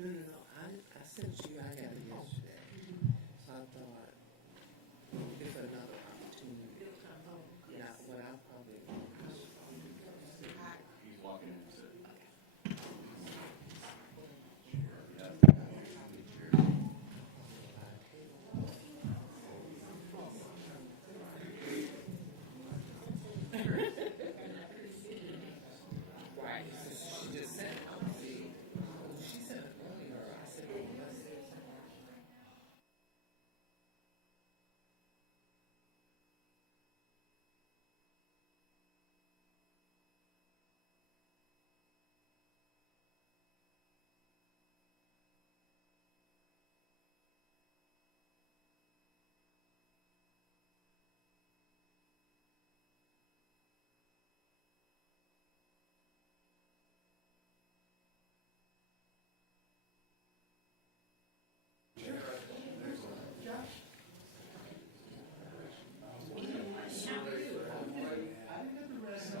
No. I sent you. I got it yesterday. So I thought it's another opportunity. Yeah. What I'll probably. He's walking in and said, Right. So she just sent it. See, she sent it earlier. I said, oh, let's.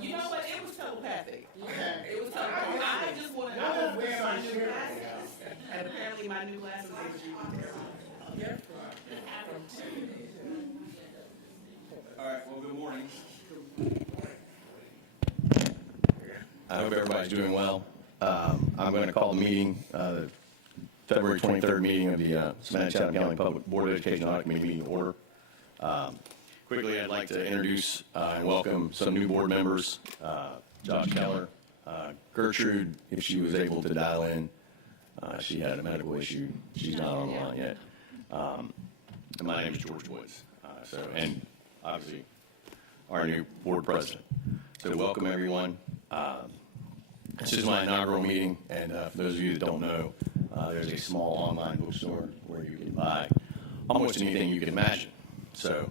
You know what? It was telepathic. It was telepathic. I just wanted to wear my new glasses. And apparently my new glasses are from Tiffany. all right, well, good morning. I hope everybody's doing well. I'm going to call the meeting, the February 23rd meeting of the Savannah Chatham County Public Board of Education Audit Committee meeting to order. Quickly, I'd like to introduce and welcome some new board members, Josh Keller, Gertrude, if she was able to dial in. She had a medical issue. She's not online yet. And my name is George Woods. And obviously, our new board president. So welcome, everyone. This is my inaugural meeting, and for those of you that don't know, there's a small online bookstore where you can buy almost anything you can imagine. So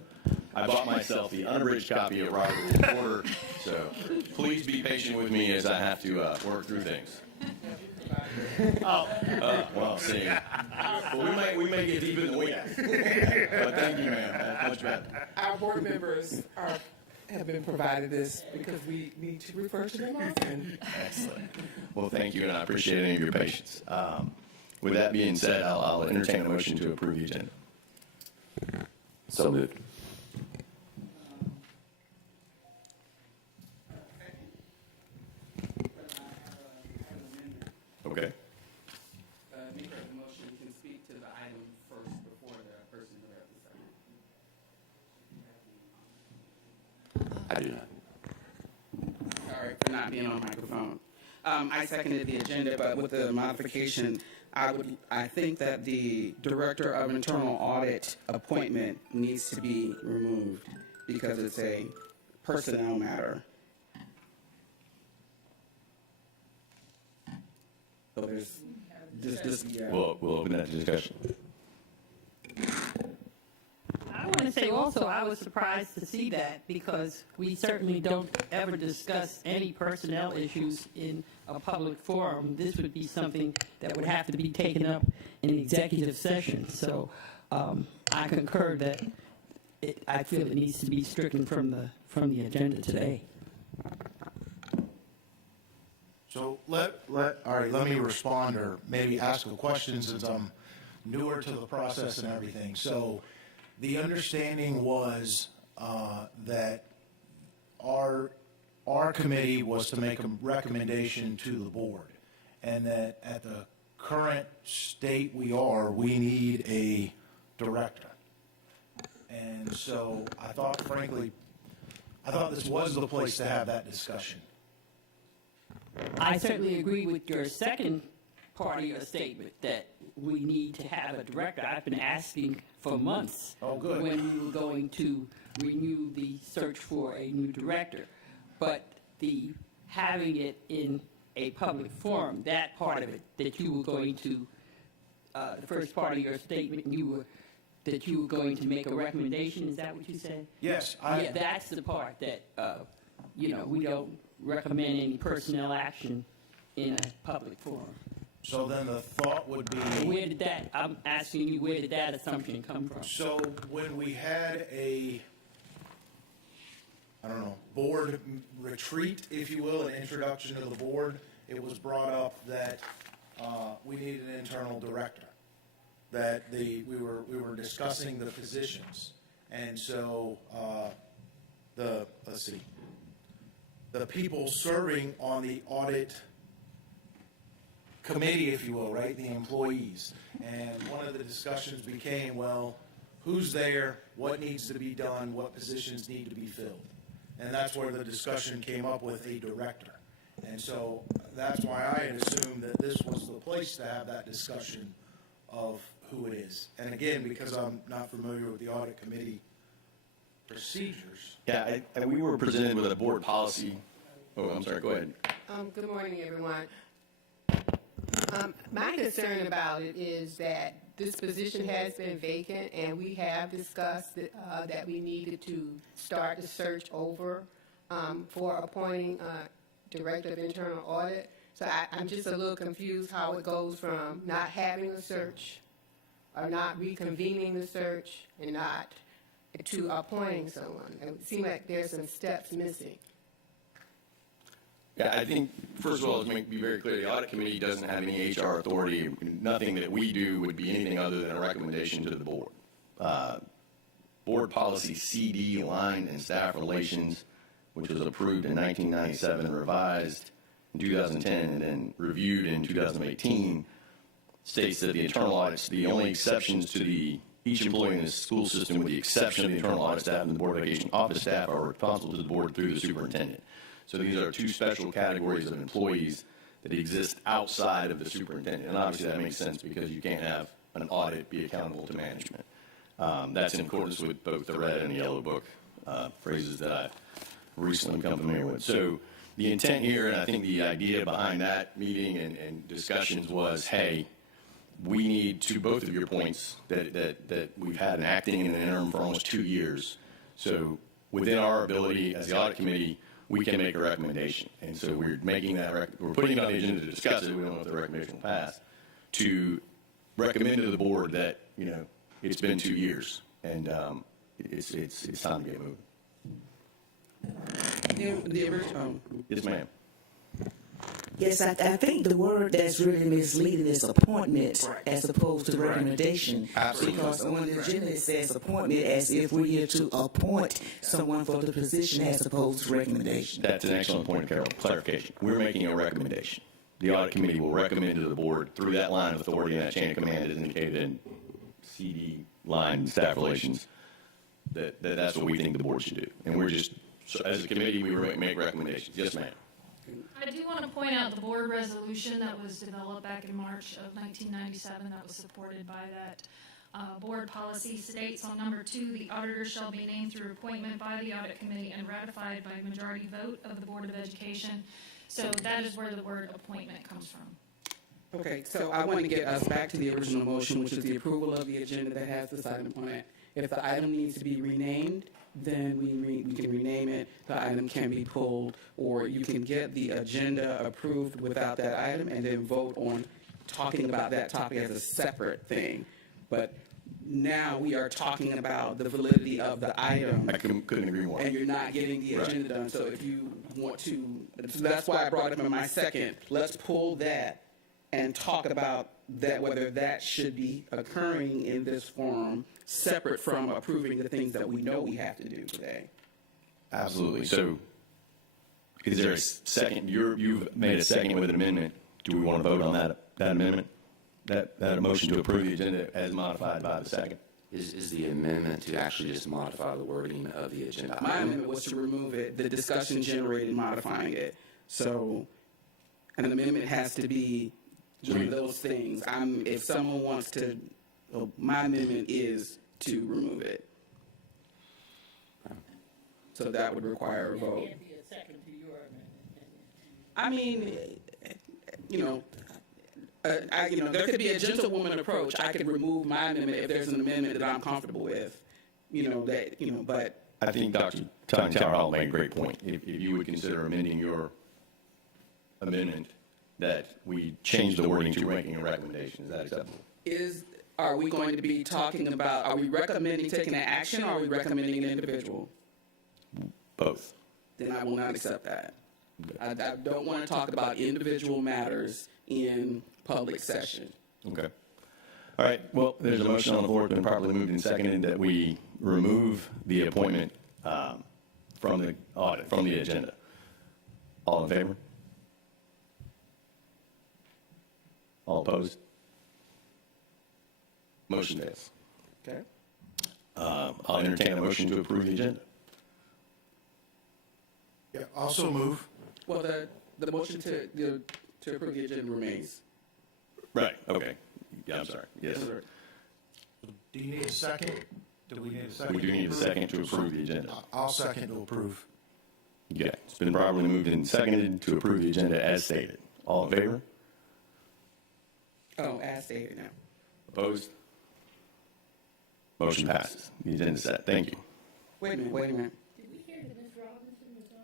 I bought myself the unabridged copy of Robert Rules of Order, so please be patient with me as I have to work through things. Well, see. Well, we may get deep in the weeds. But thank you, ma'am. That's much better. Our board members have been provided this because we need to refer to them often. Excellent. Well, thank you, and I appreciate any of your patience. With that being said, I'll entertain a motion to approve the agenda. So moved. Okay. Maker of the motion can speak to the item first before the person who has the second. I do not. Sorry for not being on microphone. I seconded the agenda, but with the modification, I think that the Director of Internal Audit appointment needs to be removed because it's a personnel matter. So there's this. We'll open that to discussion. I want to say also, I was surprised to see that because we certainly don't ever discuss any personnel issues in a public forum. This would be something that would have to be taken up in executive session. So I concur that I feel it needs to be stricken from the agenda today. So all right, let me respond or maybe ask a question since I'm newer to the process and everything. So the understanding was that our committee was to make a recommendation to the board, and that at the current state we need a director. And so I thought this was the place to have that discussion. I certainly agree with your second part of your statement that we need to have a director. I've been asking for months when we were going to renew the search for a new director. But the having it in a public forum, that part of it, that you were going to, the first part of your statement, that you were going to make a recommendation, is that what you said? Yes. Yeah, that's the part that, we don't recommend any personnel action in a public forum. So then the thought would be... I'm asking you, where did that assumption come from? So when we had board retreat, if you will, an introduction to the board, it was brought up that we need an internal director. That we were discussing the positions, and so the people serving on the audit committee, if you will, right, the employees. And one of the discussions became, well, who's there, what needs to be done, what positions need to be filled. And that's where the discussion came up with a director. And so that's why I had assumed that this was the place to have that discussion of who it is. And again, because I'm not familiar with the audit committee procedures. Yeah, we were presented with a board policy. Oh, I'm sorry, go ahead. Good morning, everyone. My concern about it is that this position has been vacant, and we have discussed that we needed to start the search over for appointing a director of internal audit. So I'm just a little confused how it goes from not having a search or not reconvening the search and not to appointing someone. It would seem like there's some steps missing. Yeah, I think, first of all, let's be very clear, the audit committee doesn't have any HR authority. Nothing that we do would be anything other than a recommendation to the board. Board policy CD, line and staff relations, which was approved in 1997, revised in 2010, and then reviewed in 2018, states that the internal audits, the only exceptions to each employee in the school system, with the exception of the internal audit staff and the board of education office staff, are responsible to the board through the superintendent. So these are two special categories of employees that exist outside of the superintendent. And obviously that makes sense because you can't have an audit be accountable to management. That's in accordance with both the red and the yellow book phrases that I've recently become familiar with. So the intent here, and I think the idea behind that meeting and discussions was, hey, we need, to both of your points, that we've had an acting in an interim for almost 2 years. So within our ability as the audit committee, we can make a recommendation. And so we're making that, we're putting it on the agenda to discuss it. We don't know if the recommendation will pass, to recommend to the board that, it's been 2 years and it's time to get moving. The original. Yes, ma'am. Yes, I think the word that's really misleading is appointment as opposed to recommendation. Absolutely. Because on the agenda it says appointment as if we're here to appoint someone for the position as opposed to recommendation. That's an excellent point, Carol. Clarification. We're making a recommendation. The audit committee will recommend to the board through that line of authority and that chain of command as indicated in CD line staff relations that's what we think the board should do. And we're just, so as a committee, we make recommendations. Yes, ma'am. I do want to point out the board resolution that was developed back in March of 1997 that was supported by that board policy states on number 2, the auditor shall be named through appointment by the audit committee and ratified by majority vote of the Board of Education. So that is where the word appointment comes from. Okay, so I want to get us back to the original motion, which is the approval of the agenda that has this item on it. If the item needs to be renamed, then we can rename it, the item can be pulled, or you can get the agenda approved without that item and then vote on talking about that topic as a separate thing. But now we are talking about the validity of the item. I couldn't agree more. And you're not getting the agenda done. So if you want to, so that's why I brought up in my second, let's pull that and talk about that, whether that should be occurring in this forum, separate from approving the things that we know we have to do today. Absolutely. So is there a second? You've made a second with an amendment. Do we want to vote on that amendment? That motion to approve the agenda as modified by the second? Is the amendment to actually just modify the wording of the agenda? My amendment was to remove it, the discussion generated modifying it. So an amendment has to be one of those things. If someone wants to, my amendment is to remove it. So that would require a vote. Can't be a second to your amendment. I mean, there could be a gentlewoman approach. I could remove my amendment if there's an amendment that I'm comfortable with. But I think Dr. Tony Tower Hall made a great point. If you would consider amending your amendment, that we change the wording to making a recommendation. Is that acceptable? Are we going to be talking about, are we recommending taking an action, or are we recommending an individual? Both. Then I will not accept that. I don't want to talk about individual matters in public session. Okay. All right, well, there's a motion on the floor, it's been properly moved and seconded that we remove the appointment from the audit, from the agenda. All in favor? All opposed? Motion fails. Okay. I'll entertain a motion to approve the agenda. Yeah, also move. Well, the motion to approve the agenda remains. Right, okay. Yeah, I'm sorry, yes. Do you need a second? Do we need a second? We do need a second to approve the agenda. I'll second to approve. Yeah, it's been properly moved and seconded to approve the agenda as stated. All in favor? Oh, as stated now. Opposed? Motion passes. The agenda is set. Thank you. Wait a minute.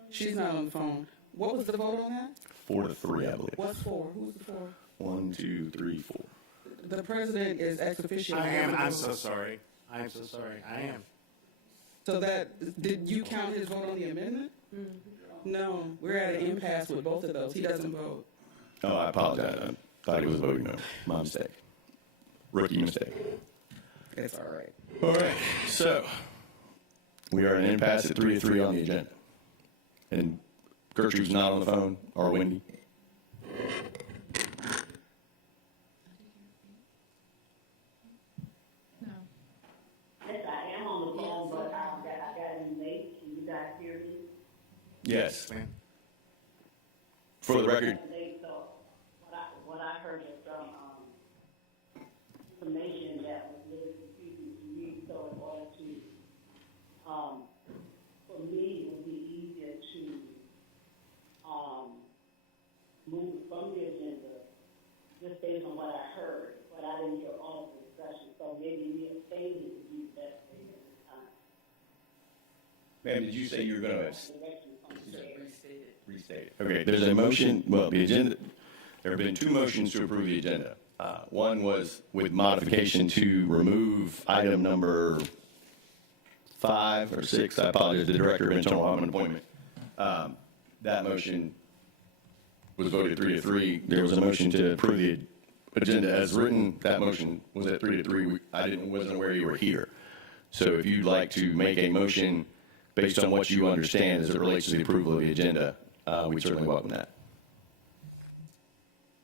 She's not on the phone. What was the vote on that? 4-3, I believe. What's for? Who's the for? 1, 2, 3, 4. The president is ex officio. I am. I'm so sorry. I'm so sorry. I am. So did you count his vote on the amendment? No, we're at an impasse with both of those. He doesn't vote. Oh, I apologize. I thought he was voting no. My mistake. Rookie mistake. It's all right. All right. So we are in an impasse at 3-3 on the agenda. And Gertrude's not on the phone, or Wendy. No. Yes, I am on the phone, but I got in late. Can you guys hear me? Yes. Ma'am. For the record, Late, so what I heard is some information that was a little confusing to me. So in order to, for me, it would be easier to move from the agenda just based on what I heard, but I didn't hear all the discussion. So maybe me abstaining would be the best thing at this time. ma'am, did you say you were going to Direction from the chair. restate it? Okay, there's a motion, well, the agenda, there have been two motions to approve the agenda. One was with modification to remove item number 5 or 6, I apologize, the Director of Internal Audit Appointment. That motion was voted 3-3. There was a motion to approve the agenda as written. That motion was at 3-3. Wasn't aware you were here. So if you'd like to make a motion based on what you understand as it relates to the approval of the agenda, we'd certainly welcome that.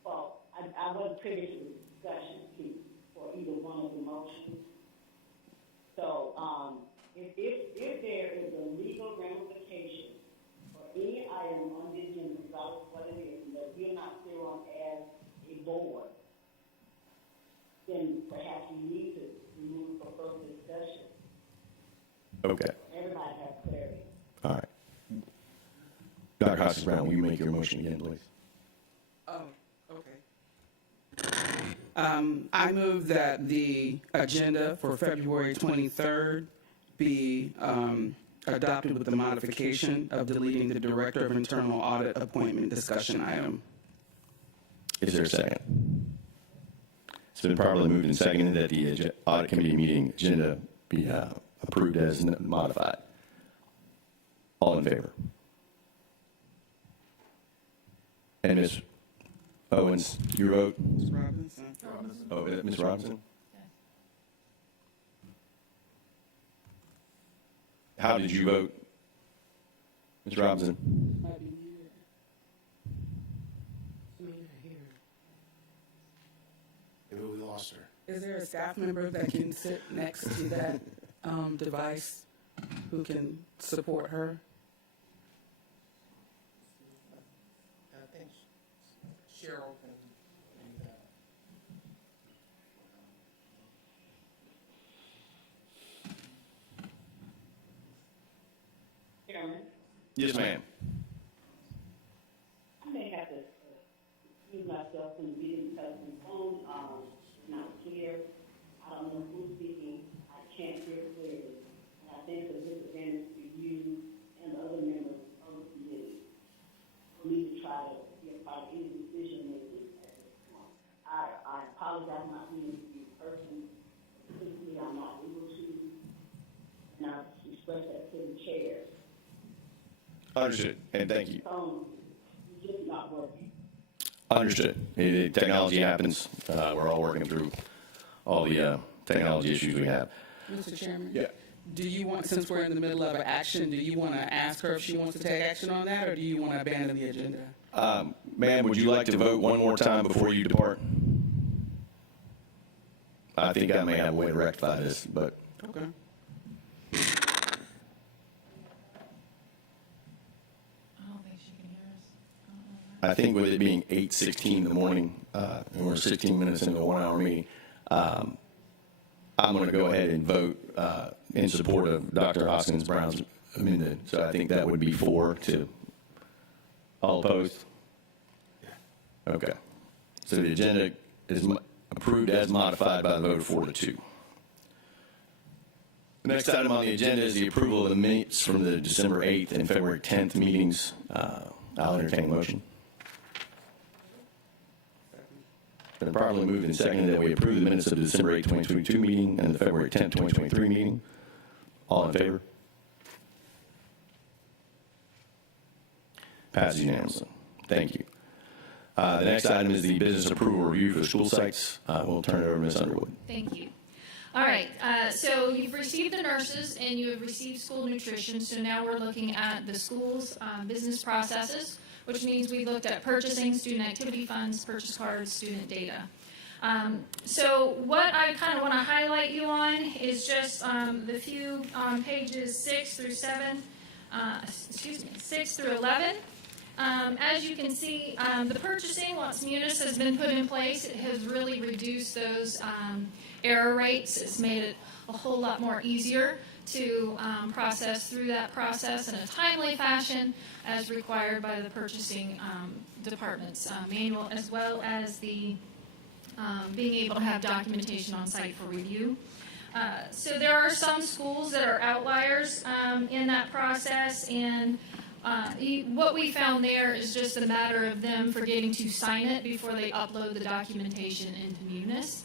Well, I wasn't privy to the discussion for either one of the motions. So, if there is a legal ramification for any item on the agenda, regardless of what it is, and that we're not clear on as a board, then perhaps we need to remove for further discussion. Okay. Everybody has clarity. All right. Dr. Hoskins Brown, will you make your motion again, please? Oh, okay. I move that the agenda for February 23rd be adopted with the modification of deleting the Director of Internal Audit appointment discussion item. Is there a second? It's been properly moved and seconded that the audit committee meeting agenda be approved as modified. All in favor? And Ms. Owens, you vote? Ms. Robinson? Oh, Ms. Robinson? How did you vote, Ms. Robinson? Maybe we lost her. Is there a staff member that can sit next to that device who can support her? I think Cheryl can do that. Chairman, Yes, ma'am. I may have to excuse myself from the meeting because my phone is not clear. I don't know who's speaking. I can't hear clearly. And I think it's a disadvantage for you and the other members of the committee for me to try to be a part of any decision making at this point. I apologize not being able to be in person. Physically, I'm not able to. And I express that to the chair. Understood, and thank you. Phone is just not working. Understood. Technology happens. We're all working through all the technology issues we have. Mr. Chairman? Yeah. Do you want, since we're in the middle of an action, do you want to ask her if she wants to take action on that, or do you want to abandon the agenda? Ma'am, would you like to vote one more time before you depart? I think I may have a way to rectify this, but Okay. I don't think she can hear us. I think with it being 8:16 in the morning, and we're 16 minutes into a 1-hour meeting, I'm going to go ahead and vote in support of Dr. Hoskins Brown's amendment. So I think that would be 4 to all opposed. Okay. So the agenda is approved as modified by the vote of 4 to 2. The next item on the agenda is the approval of the minutes from the December 8th and February 10th meetings. I'll entertain a motion. It's been properly moved and seconded that we approve the minutes of the December 8th, 2022 meeting and the February 10th, 2023 meeting. All in favor? Passes unanimously. Thank you. The next item is the business approval review for the school sites. We'll turn it over to Ms. Underwood. Thank you. All right, so you've received the nurses and you have received school nutrition, so now we're looking at the school's business processes, which means we looked at purchasing, student activity funds, purchase cards, student data. So what I kind of want to highlight you on is just the few pages 6 through 11. As you can see, the purchasing, once Munis has been put in place, it has really reduced those error rates. It's made it a whole lot more easier to process through that process in a timely fashion as required by the purchasing department's manual, as well as the being able to have documentation on site for review. So there are some schools that are outliers in that process, and what we found there is just a matter of them forgetting to sign it before they upload the documentation into Munis.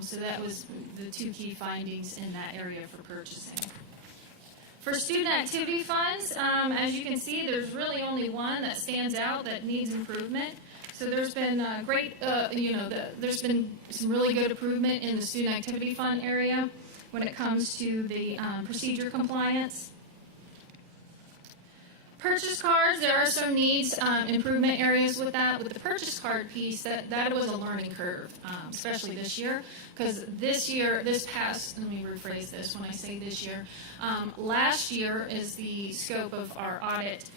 So that was the two key findings in that area for purchasing. For student activity funds, as you can see, there's really only one that stands out that needs improvement. So there's been there's been some really good improvement in the student activity fund area when it comes to the procedure compliance. Purchase cards, there are some needs, improvement areas with that. With the purchase card piece, that was a learning curve, especially this year. Because let me rephrase this when I say this year. Last year is the scope of our audit.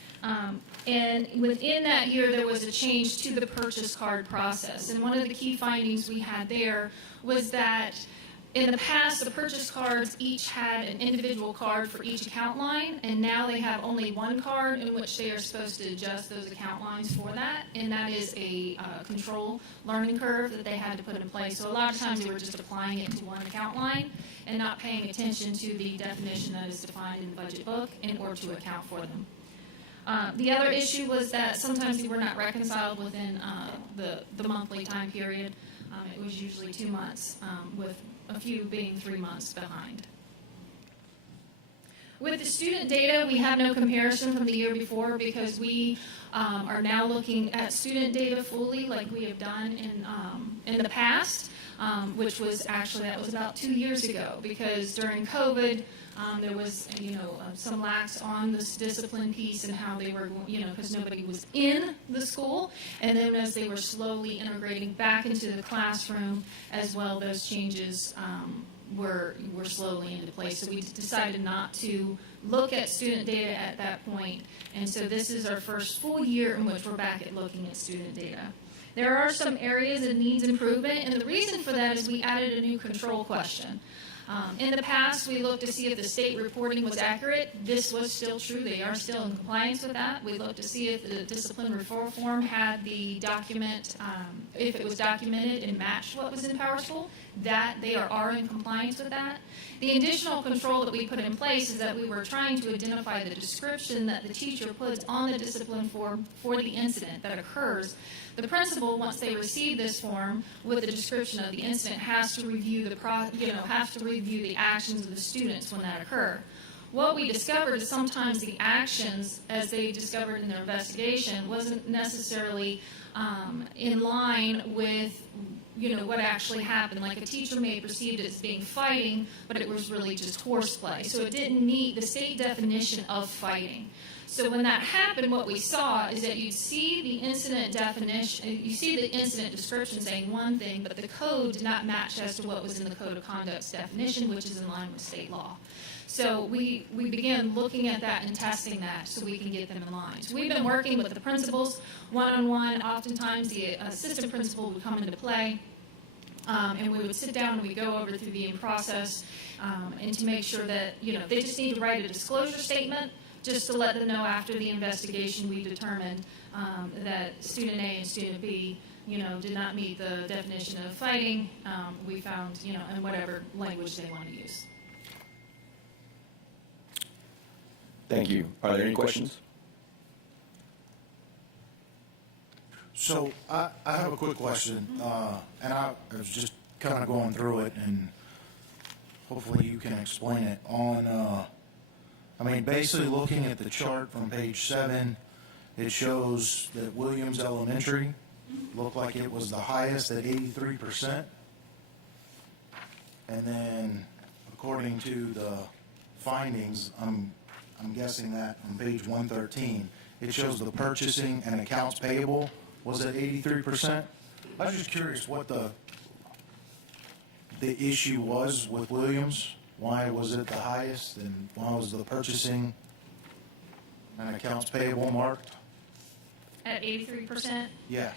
And within that year, there was a change to the purchase card process. And one of the key findings we had there was that in the past, the purchase cards each had an individual card for each account line, and now they have only one card in which they are supposed to adjust those account lines for that, and that is a control learning curve that they had to put in place. So a lot of times they were just applying it to one account line and not paying attention to the definition that is defined in the budget book in order to account for them. The other issue was that sometimes they were not reconciled within the monthly time period. It was usually 2 months, with a few being 3 months behind. With the student data, we have no comparison from the year before because we are now looking at student data fully like we have done in the past, which was actually, that was about 2 years ago, because during COVID, there was, some lax on this discipline piece and how they were, because nobody was in the school. And then as they were slowly integrating back into the classroom as well, those changes were slowly into place. So we decided not to look at student data at that point. And so this is our first full year in which we're back at looking at student data. There are some areas that needs improvement, and the reason for that is we added a new control question. In the past, we looked to see if the state reporting was accurate. This was still true. They are still in compliance with that. We looked to see if the discipline referral form had the document, if it was documented and matched what was in PowerSchool, that they are in compliance with that. The additional control that we put in place is that we were trying to identify the description that the teacher puts on the discipline form for the incident that occurs. The principal, once they receive this form with the description of the incident, has to review the actions of the students when that occur. What we discovered is sometimes the actions, as they discovered in their investigation, wasn't necessarily in line with, what actually happened. Like a teacher may have perceived it as being fighting, but it was really just horseplay. So it didn't meet the state definition of fighting. So when that happened, what we saw is that you'd see the incident definition, you see the incident description saying one thing, but the code did not match as to what was in the Code of Conduct's definition, which is in line with state law. So we began looking at that and testing that so we can get them in line. So we've been working with the principals one-on-one. Oftentimes the assistant principal would come into play, and we would sit down and we'd go over through the process and to make sure that, they just need to write a disclosure statement just to let them know after the investigation we determined that student A and student B, did not meet the definition of fighting. We found, in whatever language they want to use. Thank you. Are there any questions? So I have a quick question, and I was just kind of going through it, and hopefully you can explain it. Basically looking at the chart from page 7, it shows that Williams Elementary looked like it was the highest at 83%. And then, according to the findings, I'm guessing that on page 113, it shows the purchasing and accounts payable was at 83%. I was just curious what the issue was with Williams. Why was it the highest, and why was the purchasing and accounts payable marked? At 83%? Yeah.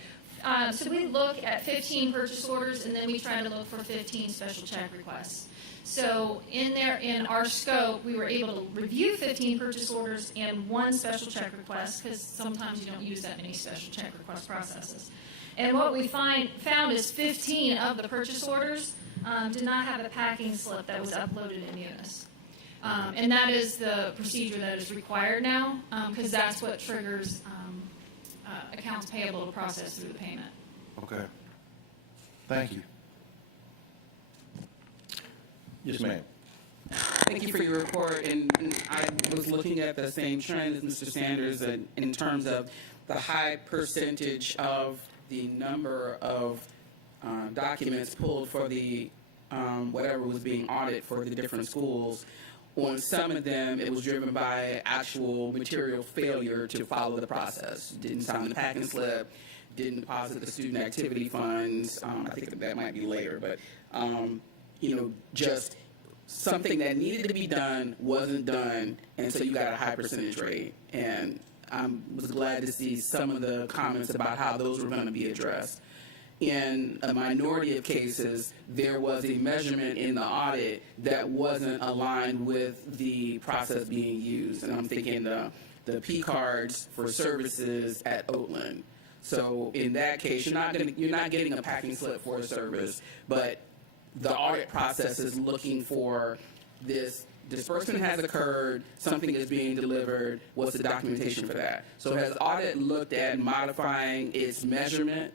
So we look at 15 purchase orders, and then we try to look for 15 special check requests. So in our scope, we were able to review 15 purchase orders and 1 special check request, because sometimes you don't use that many special check request processes. And what we found is 15 of the purchase orders did not have a packing slip that was uploaded in Munis. And that is the procedure that is required now, because that's what triggers accounts payable to process through the payment. Okay. Thank you. Yes, ma'am. Thank you for your report, and I was looking at the same trend as Mr. Sanders in terms of the high percentage of the number of documents pulled for the whatever was being audited for the different schools. On some of them, it was driven by actual material failure to follow the process. Didn't sign the packing slip, didn't deposit the student activity funds. I think that might be later, but just something that needed to be done wasn't done, and so you got a high percentage rate. And I was glad to see some of the comments about how those were going to be addressed. In a minority of cases, there was a measurement in the audit that wasn't aligned with the process being used. And I'm thinking the P cards for services at Oatland. So in that case, you're not getting a packing slip for a service, but the audit process is looking for this disbursement has occurred, something is being delivered, what's the documentation for that? So has audit looked at modifying its measurement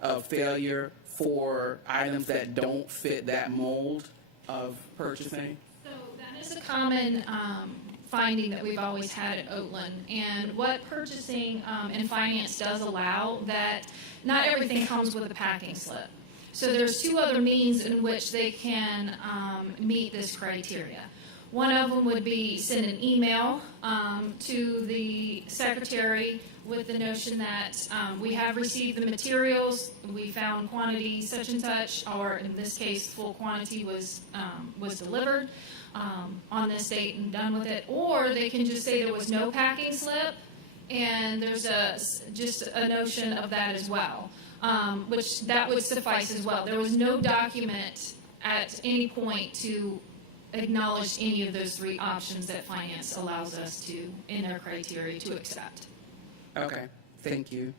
of failure for items that don't fit that mold of purchasing? So that is a common finding that we've always had at Oatland. And what purchasing and finance does allow, that not everything comes with a packing slip. So there's 2 other means in which they can meet this criteria. One of them would be send an email to the secretary with the notion that we have received the materials, we found quantity such and such, or in this case, full quantity was delivered on this date and done with it. Or they can just say there was no packing slip, and there's just a notion of that as well, which that would suffice as well. There was no document at any point to acknowledge any of those 3 options that finance allows us to, in their criteria, to accept. Okay, thank you.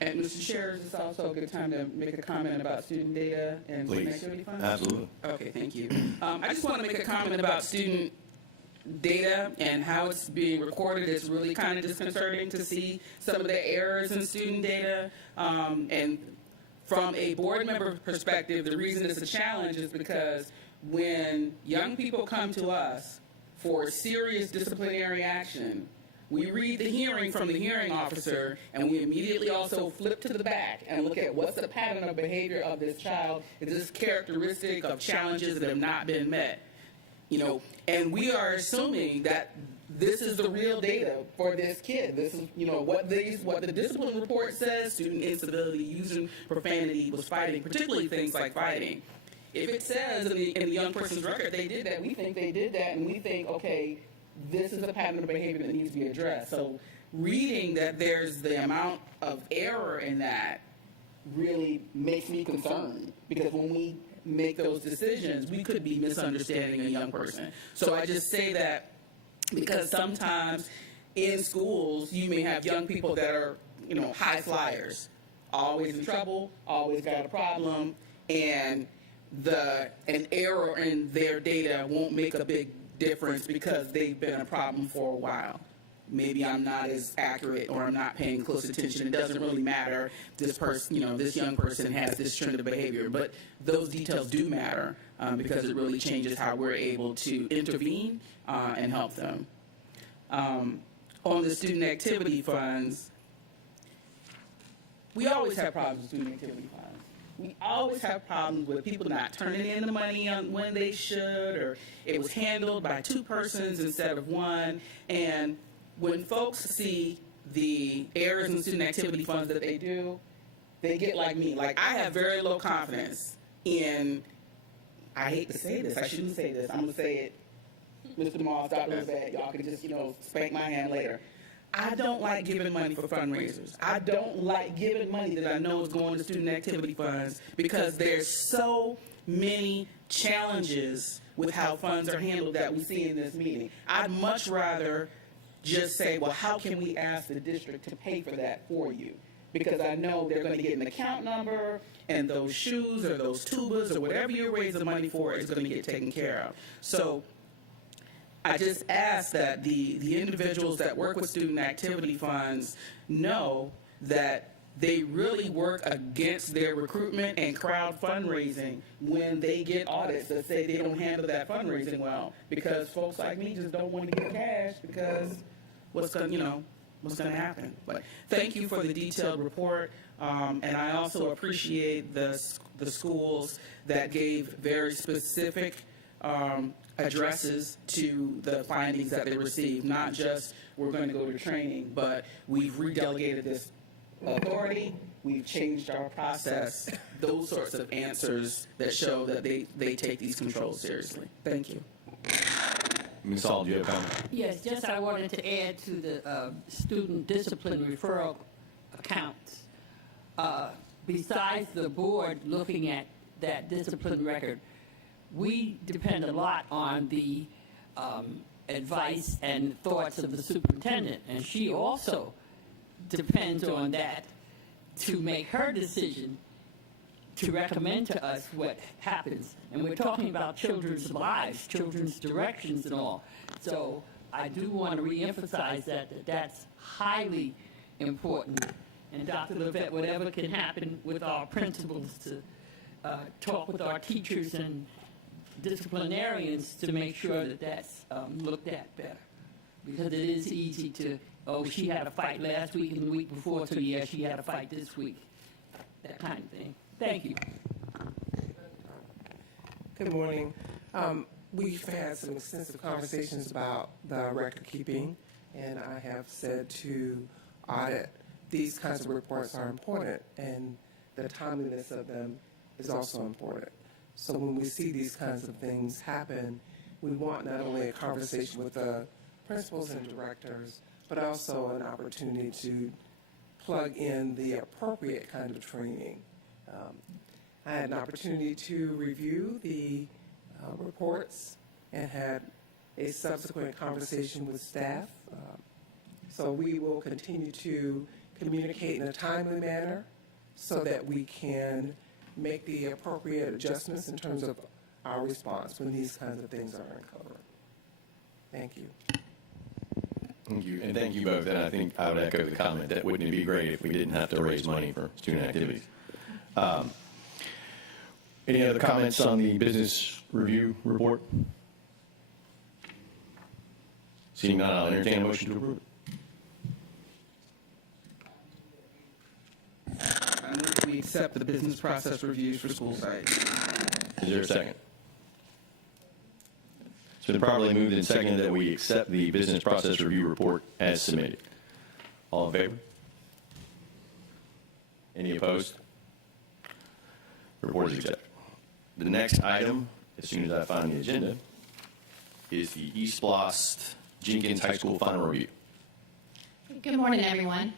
And Mr. Chair, is this also a good time to make a comment about student data and student Please. activity funds? Absolutely. Okay, thank you. I just want to make a comment about student data and how it's being recorded. It's really kind of disconcerting to see some of the errors in student data. And from a board member perspective, the reason it's a challenge is because when young people come to us for serious disciplinary action, we read the hearing from the hearing officer, and we immediately also flip to the back and look at what's the pattern of behavior of this child. Is this characteristic of challenges that have not been met? You know, and we are assuming that this is the real data for this kid. This is, you know, what the discipline report says: student incivility, using profanity, was fighting, particularly things like fighting. If it says in the young person's record they did that, we think they did that, and we think, okay, this is a pattern of behavior that needs to be addressed. So reading that there's the amount of error in that really makes me concerned, because when we make those decisions, we could be misunderstanding a young person. So I just say that because sometimes in schools you may have young people that are, you know, high flyers, always in trouble, always got a problem, and an error in their data won't make a big difference because they've been a problem for a while. Maybe I'm not as accurate, or I'm not paying close attention. It doesn't really matter. This person, you know, this young person has this trend of behavior, but those details do matter because it really changes how we're able to intervene and help them. On the student activity funds, we always have problems with student activity funds. We always have problems with people not turning in the money when they should, or it was handled by two persons instead of one. And when folks see the errors in student activity funds that they do, they get like me. Like, I have very low confidence in, I hate to say this, I shouldn't say this, I'm going to say it. Mr. Moss, Dr. Lizette, y'all can just, you know, spank my hand later. I don't like giving money for fundraisers. I don't like giving money that I know is going to student activity funds, because there's so many challenges with how funds are handled that we see in this meeting. I'd much rather just say, well, how can we ask the district to pay for that for you? Because I know they're going to get an account number, and those shoes or those tubas or whatever you raise the money for is going to get taken care of. So I just ask that the individuals that work with student activity funds know that they really work against their recruitment and crowd fundraising when they get audits that say they don't handle that fundraising well, because folks like me just don't want to get cash because what's going to happen. But thank you for the detailed report, and I also appreciate the schools that gave very specific addresses to the findings that they received. Not just we're going to go to training, but we've redelegated this authority, we've changed our process, those sorts of answers that show that they take these controls seriously. Thank you. Ms. Saul, do you have a comment? Yes, just I wanted to add to the student discipline referral accounts. Besides the board looking at that discipline record, we depend a lot on the advice and thoughts of the superintendent, and she also depends on that to make her decision to recommend to us what happens. And we're talking about children's lives, children's directions and all. So I do want to reemphasize that that's highly important. And Dr. Levette, whatever can happen with our principals to talk with our teachers and disciplinarians to make sure that that's looked at better. Because it is easy to, oh, she had a fight last week and the week before, so yeah, she had a fight this week. That kind of thing. Thank you. Good morning. We've had some extensive conversations about the record keeping, and I have said to Audit, these kinds of reports are important, and the timeliness of them is also important. So when we see these kinds of things happen, we want not only a conversation with the principals and directors, but also an opportunity to plug in the appropriate kind of training. I had an opportunity to review the reports and had a subsequent conversation with staff. So we will continue to communicate in a timely manner so that we can make the appropriate adjustments in terms of our response when these kinds of things are uncovered. Thank you. Thank you, and thank you both. And I think I would echo the comment that wouldn't it be great if we didn't have to raise money for student activities. Any other comments on the business review report? Seeing none, I'll entertain a motion to approve it. we accept the business process reviews for school sites. Is there a second? It's been properly moved and seconded that we accept the business process review report as submitted. All in favor? Any opposed? Report is accepted. The next item, as soon as I find the agenda, is the East Blost Jenkins High School final review. Good morning, everyone.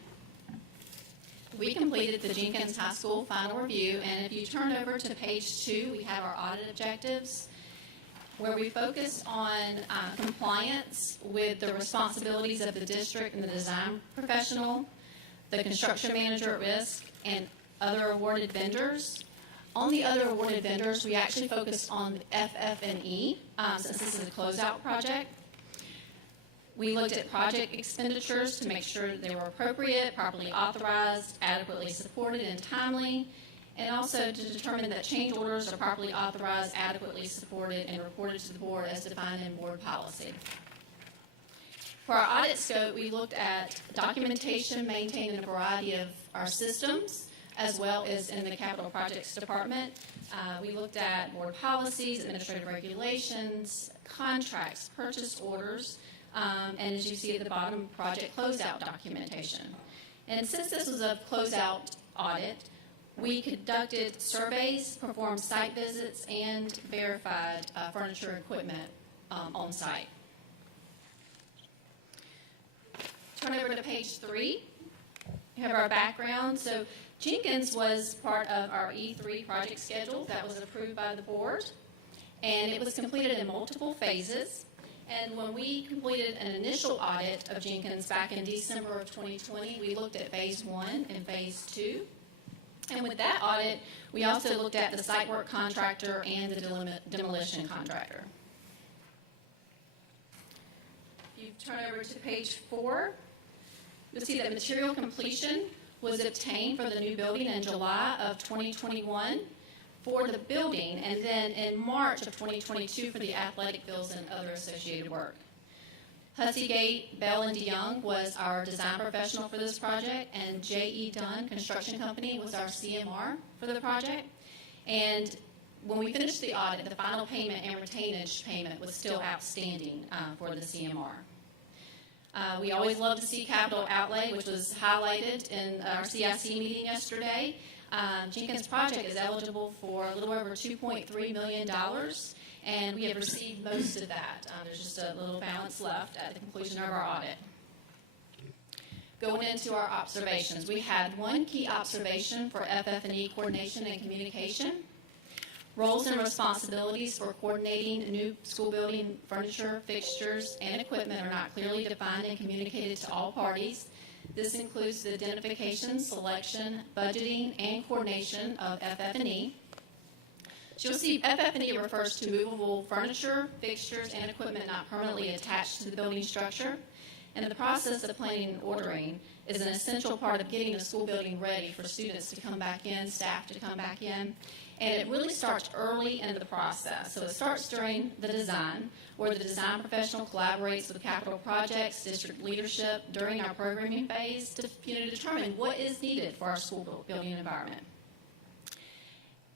We completed the Jenkins High School final review, and if you turn over to page 2, we have our audit objectives, where we focus on compliance with the responsibilities of the district and the design professional, the construction manager at risk, and other awarded vendors. On the other awarded vendors, we actually focus on FF&E, since this is a closeout project. We looked at project expenditures to make sure they were appropriate, properly authorized, adequately supported, and timely, and also to determine that change orders are properly authorized, adequately supported, and reported to the board as defined in board policy. For our audit scope, we looked at documentation maintained in a variety of our systems, as well as in the capital projects department. We looked at board policies, administrative regulations, contracts, purchase orders, and as you see at the bottom, project closeout documentation. And since this was a closeout audit, we conducted surveys, performed site visits, and verified furniture equipment on site. Turn over to page 3. You have our background. So Jenkins was part of our E3 project schedule that was approved by the board, and it was completed in multiple phases. And when we completed an initial audit of Jenkins back in December of 2020, we looked at phase 1 and phase 2. And with that audit, we also looked at the site work contractor and the demolition contractor. If you turn over to page 4, you'll see that material completion was obtained for the new building in July of 2021 for the building, and then in March of 2022 for the athletic fields and other associated work. Hussey Gate, Bell & DeYoung was our design professional for this project, and J.E. Dunn Construction Company was our CMR for the project. And when we finished the audit, the final payment and retainage payment was still outstanding for the CMR. We always love to see capital outlay, which was highlighted in our CIC meeting yesterday. Jenkins project is eligible for a little over $2.3 million, and we have received most of that. There's just a little balance left at the conclusion of our audit. Going into our observations, we had one key observation for FF&E coordination and communication. Roles and responsibilities for coordinating new school building furniture, fixtures, and equipment are not clearly defined and communicated to all parties. This includes the identification, selection, budgeting, and coordination of FF&E. So you'll see FF&E refers to movable furniture, fixtures, and equipment not permanently attached to the building structure. And the process of planning and ordering is an essential part of getting a school building ready for students to come back in, staff to come back in. And it really starts early in the process. So it starts during the design, where the design professional collaborates with capital projects, district leadership during our programming phase to determine what is needed for our school building environment.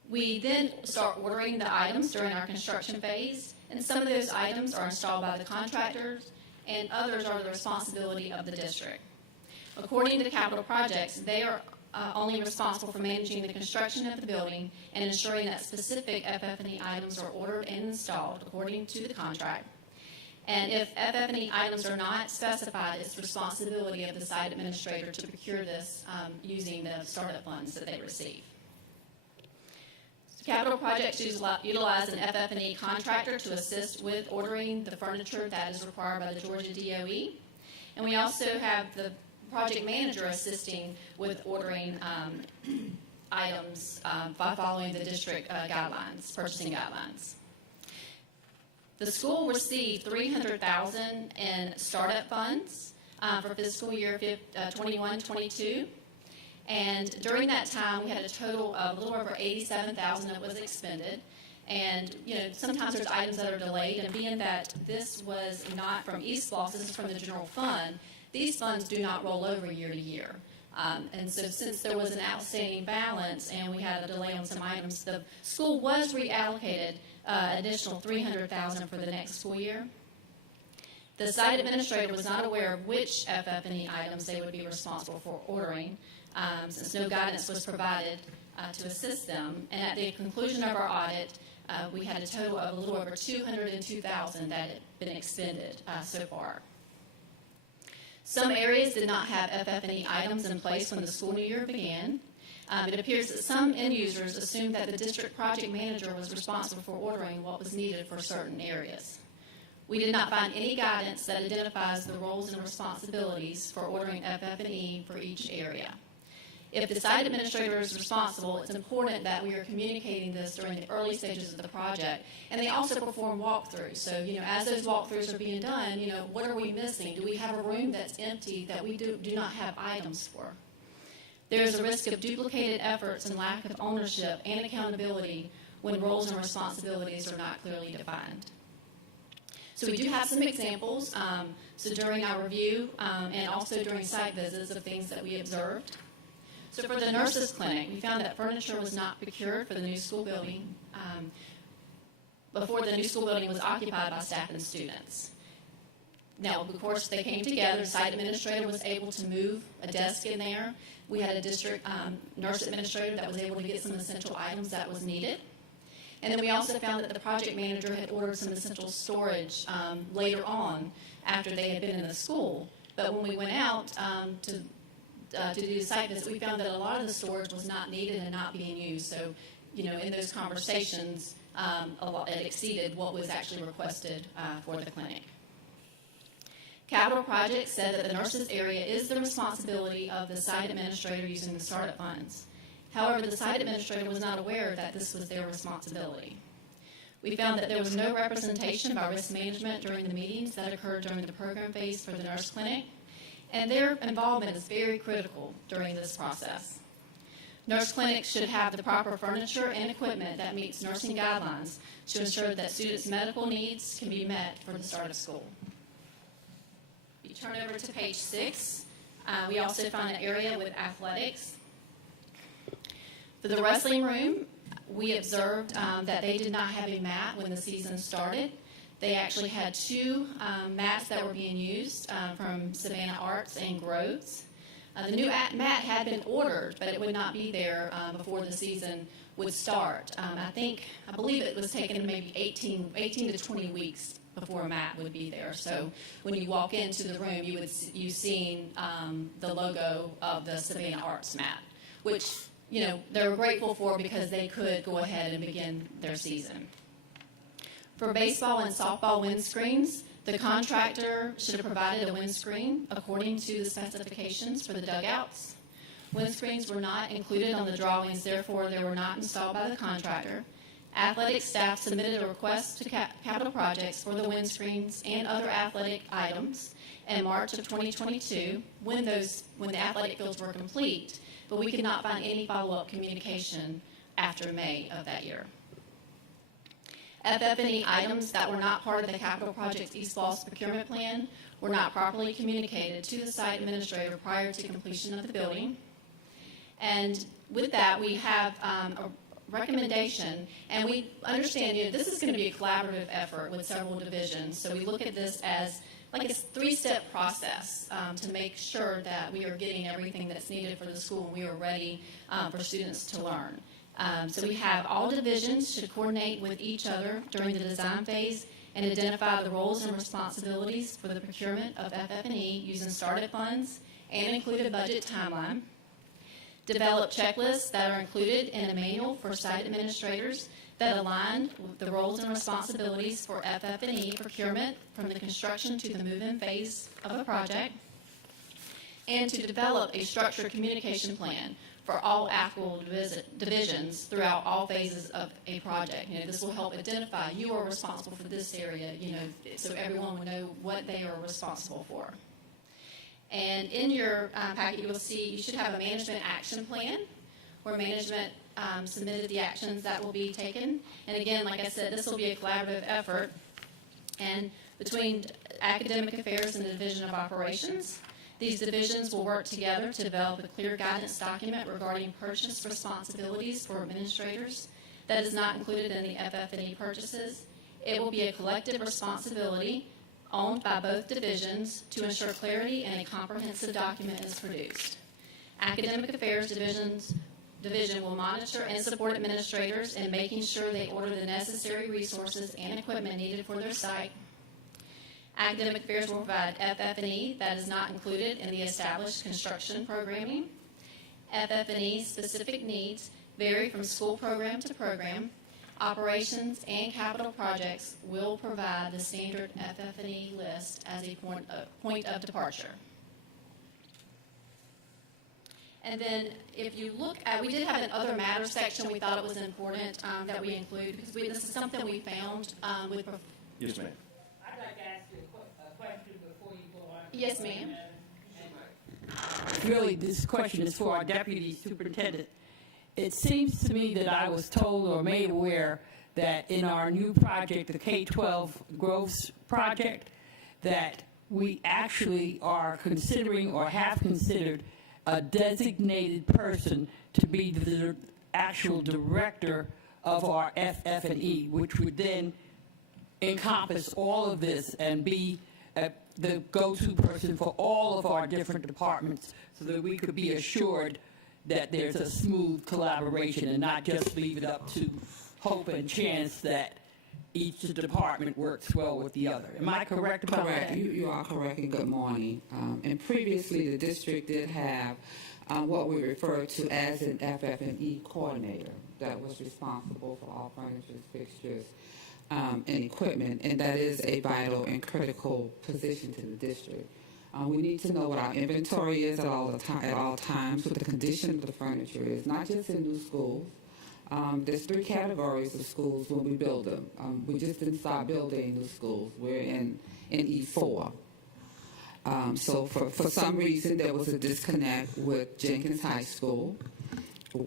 We then start ordering the items during our construction phase, and some of those items are installed by the contractors, and others are the responsibility of the district. According to capital projects, they are only responsible for managing the construction of the building and ensuring that specific FF&E items are ordered and installed according to the contract. And if FF&E items are not specified, it's the responsibility of the site administrator to procure this using the startup funds that they receive. Capital projects utilize an FF&E contractor to assist with ordering the furniture that is required by the Georgia DOE. And we also have the project manager assisting with ordering items by following the district guidelines, purchasing guidelines. The school received $300,000 in startup funds for fiscal year 21-22. And during that time, we had a total of a little over $87,000 that was expended. And, sometimes there's items that are delayed. And being that this was not from East Bloss, this is from the general fund, these funds do not roll over year to year. And so since there was an outstanding balance and we had a delay on some items, the school was reallocated additional $300,000 for the next school year. The site administrator was not aware of which FF&E items they would be responsible for ordering, since no guidance was provided to assist them. And at the conclusion of our audit, we had a total of a little over $202,000 that had been expended so far. Some areas did not have FF&E items in place when the school year began. It appears that some end users assumed that the district project manager was responsible for ordering what was needed for certain areas. We did not find any guidance that identifies the roles and responsibilities for ordering FF&E for each area. If the site administrator is responsible, it's important that we are communicating this during the early stages of the project. And they also perform walkthroughs. So, as those walkthroughs are being done, what are we missing? Do we have a room that's empty that we do not have items for? There is a risk of duplicated efforts and lack of ownership and accountability when roles and responsibilities are not clearly defined. So we do have some examples. So during our review and also during site visits of things that we observed. So for the nurses' clinic, we found that furniture was not procured for the new school building before the new school building was occupied by staff and students. Now, of course, they came together. The site administrator was able to move a desk in there. We had a district nurse administrator that was able to get some essential items that was needed. And then we also found that the project manager had ordered some essential storage later on after they had been in the school. But when we went out to do the site visit, we found that a lot of the storage was not needed and not being used. So, in those conversations, it exceeded what was actually requested for the clinic. Capital Projects said that the nurses area is the responsibility of the site administrator using the startup funds. However, the site administrator was not aware that this was their responsibility. We found that there was no representation by risk management during the meetings that occurred during the program phase for the nurse clinic, and their involvement is very critical during this process. Nurse clinics should have the proper furniture and equipment that meets nursing guidelines to ensure that students' medical needs can be met for the start of school. If you turn over to page 6, we also found an area with athletics. For the wrestling room, we observed that they did not have a mat when the season started. They actually had 2 mats that were being used from Savannah Arts and Groves. The new mat had been ordered, but it would not be there before the season would start. I believe it was taken maybe 18 to 20 weeks before a mat would be there. So when you walk into the room, you've seen the logo of the Savannah Arts mat, which they're grateful for because they could go ahead and begin their season. For baseball and softball windscreens, the contractor should have provided a windscreen according to the specifications for the dugouts. Windscreens were not included on the drawings, therefore they were not installed by the contractor. Athletic staff submitted a request to Capital Projects for the windscreens and other athletic items in March of 2022 when the athletic fields were complete, but we could not find any follow-up communication after May of that year. FF&E items that were not part of the Capital Projects East Falls procurement plan were not properly communicated to the site administrator prior to completion of the building. And with that, we have a recommendation, and we understand this is going to be a collaborative effort with several divisions. So we look at this as like a 3-step process to make sure that we are getting everything that's needed for the school and we are ready for students to learn. So we have all divisions should coordinate with each other during the design phase and identify the roles and responsibilities for the procurement of FF&E using startup funds and include a budget timeline. Develop checklists that are included in a manual for site administrators that align with the roles and responsibilities for FF&E procurement from the construction to the move-in phase of a project, and to develop a structured communication plan for all applicable divisions throughout all phases of a project. This will help identify you are responsible for this area, so everyone will know what they are responsible for. And in your packet, you will see you should have a management action plan where management submitted the actions that will be taken. And again, like I said, this will be a collaborative effort and between academic affairs and the division of operations. These divisions will work together to develop a clear guidance document regarding purchase responsibilities for administrators that is not included in the FF&E purchases. It will be a collective responsibility owned by both divisions to ensure clarity and a comprehensive document is produced. Academic Affairs Division will monitor and support administrators in making sure they order the necessary resources and equipment needed for their site. Academic Affairs will provide FF&E that is not included in the established construction programming. FF&E specific needs vary from school program to program. Operations and capital projects will provide the standard FF&E list as a point of departure. And then if you look at, we did have an other matters section. We thought it was important that we include, because this is something we found with. Yes, ma'am. I'd like to ask you a question before you go on. Yes, ma'am. Really, this question is for our deputy superintendent. It seems to me that I was told or made aware that in our new project, the K-12 growth project, that we actually are considering or have considered a designated person to be the actual director of our FF&E, which would then encompass all of this and be the go-to person for all of our different departments so that we could be assured that there's a smooth collaboration and not just leave it up to hope and chance that each department works well with the other. Am I correct about Correct. that? You are correct, and good morning. And previously, the district did have what we refer to as an FF&E coordinator that was responsible for all furniture, fixtures, and equipment, and that is a vital and critical position to the district. We need to know what our inventory is at all times, what the condition of the furniture is, not just in new schools. There's 3 categories of schools when we build them. We just didn't start building new schools. We're in E4. So for some reason, there was a disconnect with Jenkins High School.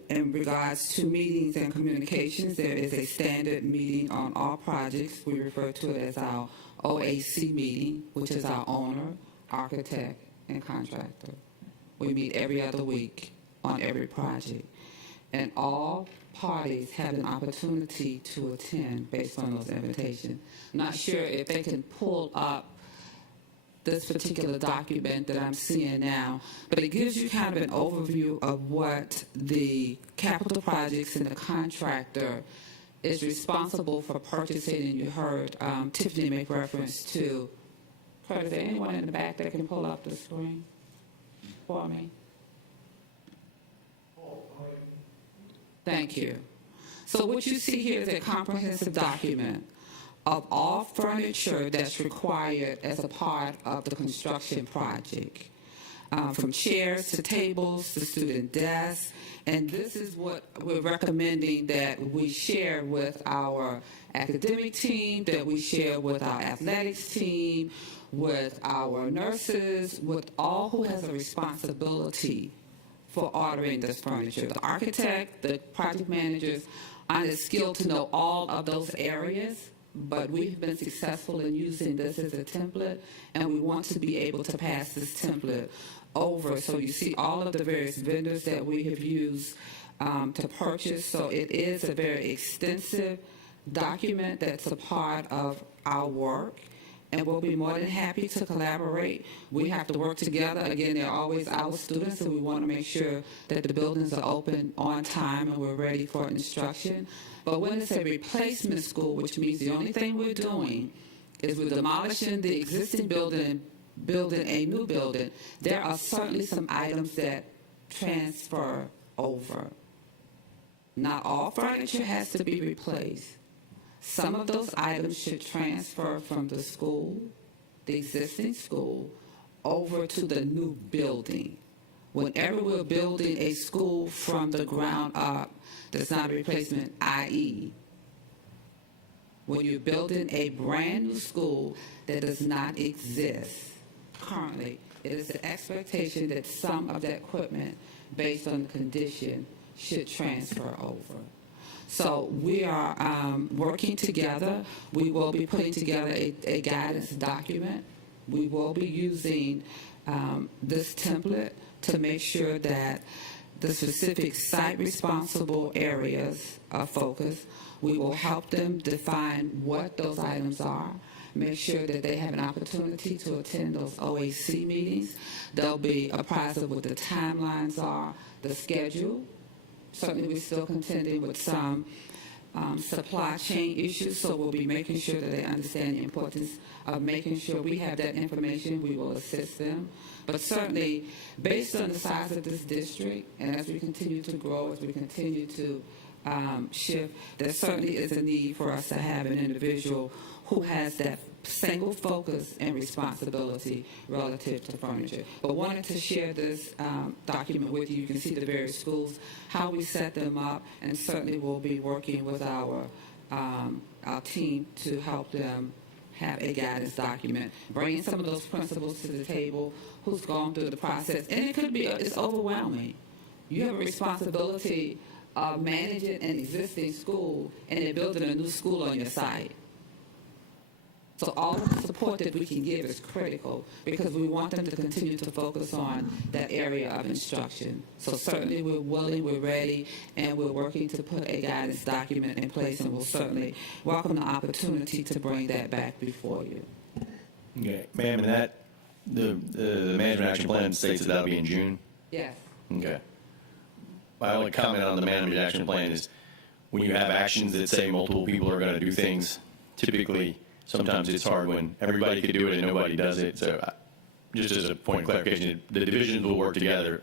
In regards to meetings and communications, there is a standard meeting on all projects. We refer to it as our OAC meeting, which is our owner, architect, and contractor. We meet every other week on every project. And all parties have an opportunity to attend based on those invitations. I'm not sure if they can pull up this particular document that I'm seeing now, but it gives you kind of an overview of what the capital projects and the contractor is responsible for purchasing. And you heard Tiffany make reference to, Kurt, is there anyone in the back that can pull up the screen for me? Thank you. So what you see here is a comprehensive document of all furniture that's required as a part of the construction project, from chairs to tables to student desks. And this is what we're recommending that we share with our academic team, that we share with our athletics team, with our nurses, with all who has a responsibility for ordering this furniture. The architect, the project managers aren't as skilled to know all of those areas, but we've been successful in using this as a template, and we want to be able to pass this template over. So you see all of the various vendors that we have used to purchase. So it is a very extensive document that's a part of our work, and we'll be more than happy to collaborate. We have to work together. Again, they're always our students, and we want to make sure that the buildings are open on time and we're ready for instruction. But when it's a replacement school, which means the only thing we're doing is we're demolishing the existing building and building a new building, there are certainly some items that transfer over. Not all furniture has to be replaced. Some of those items should transfer from the school, the existing school, over to the new building. Whenever we're building a school from the ground up, that's not a replacement, i.e., when you're building a brand new school that does not exist currently, it is the expectation that some of that equipment, based on the condition, should transfer over. So we are working together. We will be putting together a guidance document. We will be using this template to make sure that the specific site responsible areas of focus, we will help them define what those items are, make sure that they have an opportunity to attend those OAC meetings. They'll be apprised of what the timelines are, the schedule. Certainly, we're still contending with some supply chain issues, so we'll be making sure that they understand the importance of making sure we have that information. We will assist them. But certainly, based on the size of this district, and as we continue to grow, as we continue to shift, there certainly is a need for us to have an individual who has that single focus and responsibility relative to furniture. But wanted to share this document with you. You can see the various schools, how we set them up, and certainly we'll be working with our team to help them have a guidance document, bringing some of those principles to the table, who's gone through the process. And it could be, it's overwhelming. You have a responsibility of managing an existing school and then building a new school on your site. So all of the support that we can give is critical because we want them to continue to focus on that area of instruction. So certainly we're willing, we're ready, and we're working to put a guidance document in place, and we'll certainly welcome the opportunity to bring that back before you. Okay, ma'am, and that, the management action plan states that that'll be in June? Yes. Okay. My only comment on the management action plan is when you have actions that say multiple people are going to do things, typically sometimes it's hard when everybody could do it and nobody does it. So just as a point of clarification, the divisions will work together.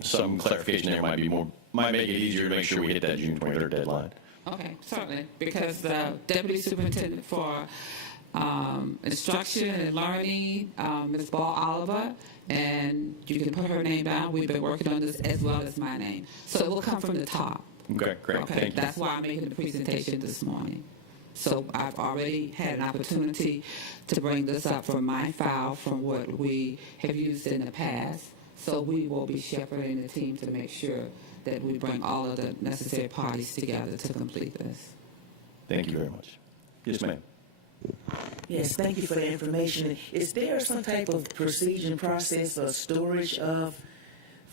Some clarification there might make it easier to make sure we hit that June 23rd deadline. Okay, certainly, because the Deputy Superintendent for Instruction and Learning, Ms. Ball Oliver, and you can put her name down. We've been working on this as well as my name. So it will come from the top. Okay, great. Okay, Thank you. that's why I'm making the presentation this morning. So I've already had an opportunity to bring this up from my file from what we have used in the past. So we will be shepherding the team to make sure that we bring all of the necessary parties together to complete this. Thank you very much. Yes, ma'am. Yes, thank you for the information. Is there some type of procedure and process or storage of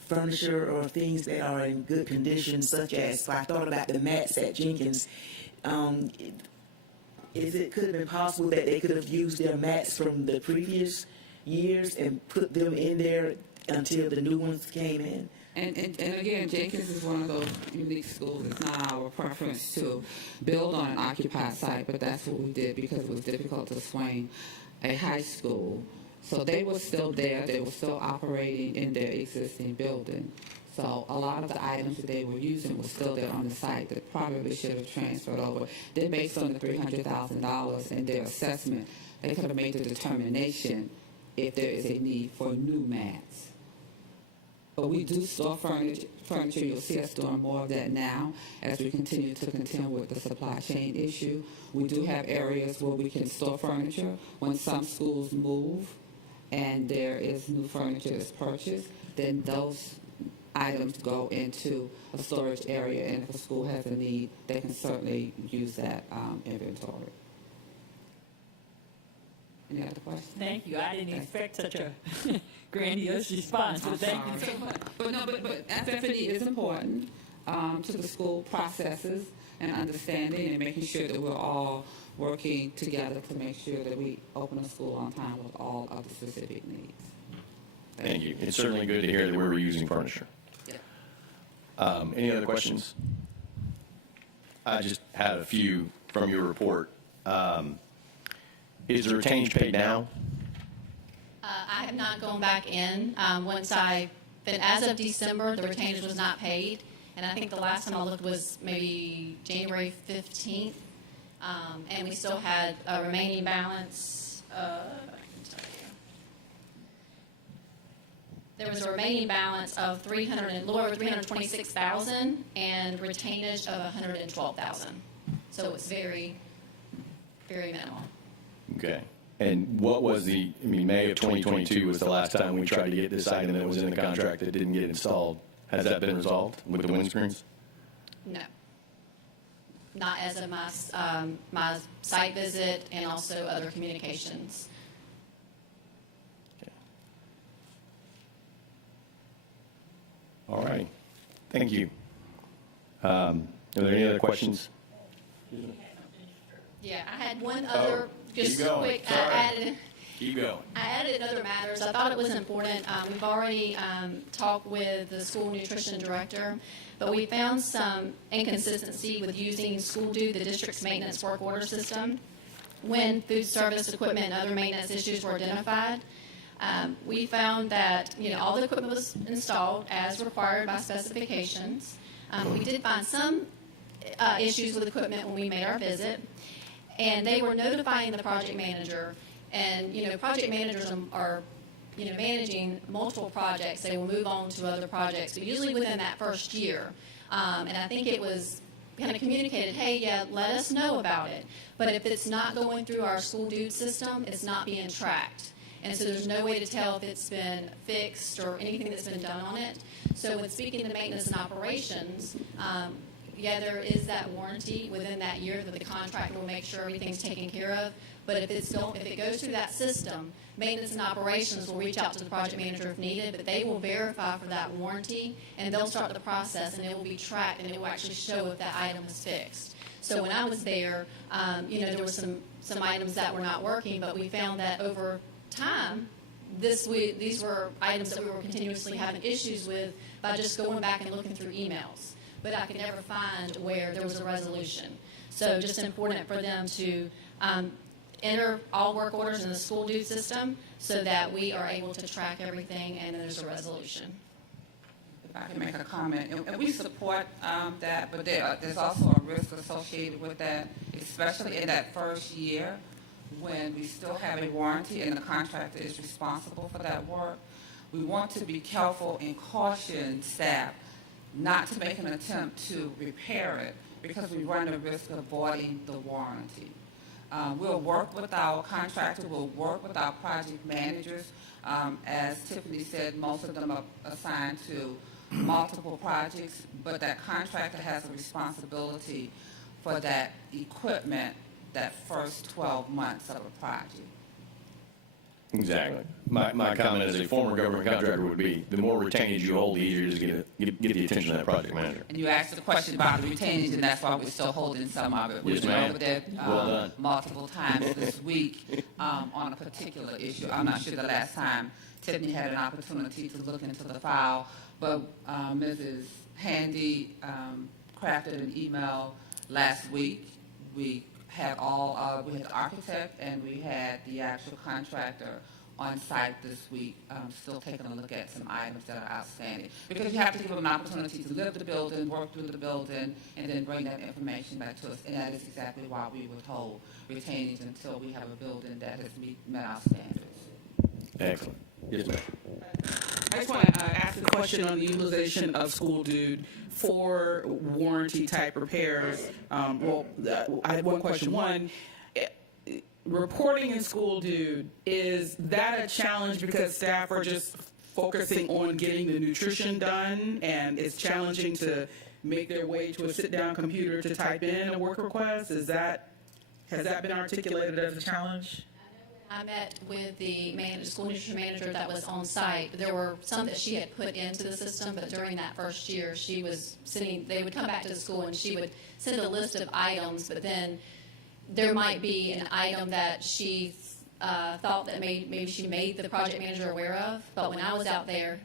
furniture or things that are in good condition, such as, I thought about the mats at Jenkins. Could it have been possible that they could have used their mats from the previous years and put them in there until the new ones came in? And again, Jenkins is one of those unique schools. It's not our preference to build on an occupied site, but that's what we did because it was difficult to swing a high school. So they were still there. They were still operating in their existing building. So a lot of the items that they were using were still there on the site that probably should have transferred over. Then based on the $300,000 in their assessment, they could have made the determination if there is a need for new mats. But we do store furniture. You'll see us doing more of that now as we continue to contend with the supply chain issue. We do have areas where we can store furniture. When some schools move and there is new furniture that's purchased, then those items go into a storage area, and if a school has a need, they can certainly use that inventory. Any other questions? Thank you. I didn't expect such a grandiose response, but thank you so much. But FF&E is important to the school processes and understanding and making sure that we're all working together to make sure that we open a school on time with all of the specific needs. Thank you. It's certainly good to hear that we're reusing furniture. Yeah. Any other questions? I just had a few from your report. Is the retainage paid now? I have not gone back in. But as of December, the retainage was not paid. And I think the last time I looked was maybe January 15th. And we still had a remaining balance of, there was a remaining balance of lower $326,000 and retainage of $112,000. So it's very, very minimal. Okay. And what was May of 2022 was the last time we tried to get this item that was in the contract that didn't get installed. Has that been resolved with the windscreens? No. Not as of my site visit and also other communications. All right. Thank you. Are there any other questions? Yeah, I had one other, just keep going. quick, Sorry. Keep going. I added other matters. I thought it was important. We've already talked with the school nutrition director, but we found some inconsistency with using School Due, the district's maintenance work order system, when food service equipment and other maintenance issues were identified. We found that all the equipment was installed as required by specifications. We did find some issues with equipment when we made our visit, and they were notifying the project manager. And project managers are managing multiple projects. They will move on to other projects, but usually within that first year. And I think it was kind of communicated, hey, yeah, let us know about it. But if it's not going through our School Due system, it's not being tracked. And so there's no way to tell if it's been fixed or anything that's been done on it. So when speaking to maintenance and operations, yeah, there is that warranty within that year that the contractor will make sure everything's taken care of. But if it goes through that system, maintenance and operations will reach out to the project manager if needed, but they will verify for that warranty, and they'll start the process, and it will be tracked, and it will actually show if that item is fixed. So when I was there, there were some items that were not working, but we found that over time, these were items that we were continuously having issues with by just going back and looking through emails. But I could never find where there was a resolution. So just important for them to enter all work orders in the School Due system so that we are able to track everything and there's a resolution. If I can make a comment, and we support that, but there's also a risk associated with that, especially in that first year when we still have a warranty and the contractor is responsible for that work. We want to be careful and caution staff not to make an attempt to repair it because we run the risk of voiding the warranty. We'll work with our contractor, we'll work with our project managers. As Tiffany said, most of them are assigned to multiple projects, but that contractor has a responsibility for that equipment that first 12 months of a project. Exactly. My comment as a former government contractor would be, the more retainage you hold, the easier it is to get the attention of that project manager. And you asked the question about the retainage, and that's why we're still holding some of it. We've been over that Well done. multiple times this week on a particular issue. I'm not sure the last time Tiffany had an opportunity to look into the file, but Mrs. Handy crafted an email last week. We had we had the architect and we had the actual contractor on site this week, still taking a look at some items that are outstanding. Because you have to give them an opportunity to live the building, work through the building, and then bring that information back to us. And that is exactly why we would hold retainage until we have a building that has met our standards. Excellent. Yes, ma'am. I just want to ask a question on the utilization of School Due for warranty type repairs. I had one question. One, reporting in School Due, is that a challenge because staff are just focusing on getting the nutrition done and it's challenging to make their way to a sit-down computer to type in a work request? Has that been articulated as a challenge? I met with the school nutrition manager that was on site. There were some that she had put into the system, but during that first year, she was they would come back to the school and she would send a list of items, but then there might be an item that she thought that maybe she made the project manager aware of, but when I was out there,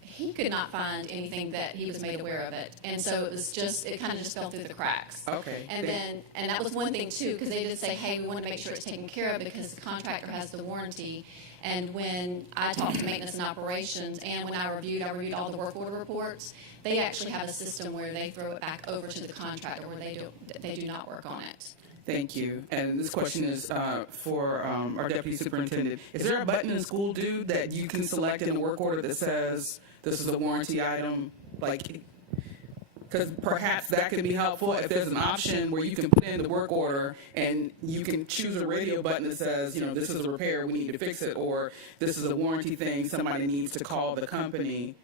he could not find anything that he was made aware of it. And so it kind of just fell through the cracks. Okay. And that was one thing too, because they did say, hey, we want to make sure it's taken care of because the contractor has the warranty. And when I talked to maintenance and operations and when I reviewed all the work order reports, they actually have a system where they throw it back over to the contractor where they do not work on it. Thank you. And this question is for our deputy superintendent. Is there a button in School Due that you can select in the work order that says this is a warranty item? Because perhaps that can be helpful if there's an option where you can put in the work order and you can choose a radio button that says, this is a repair, we need to fix it, or this is a warranty thing, somebody needs to call the company.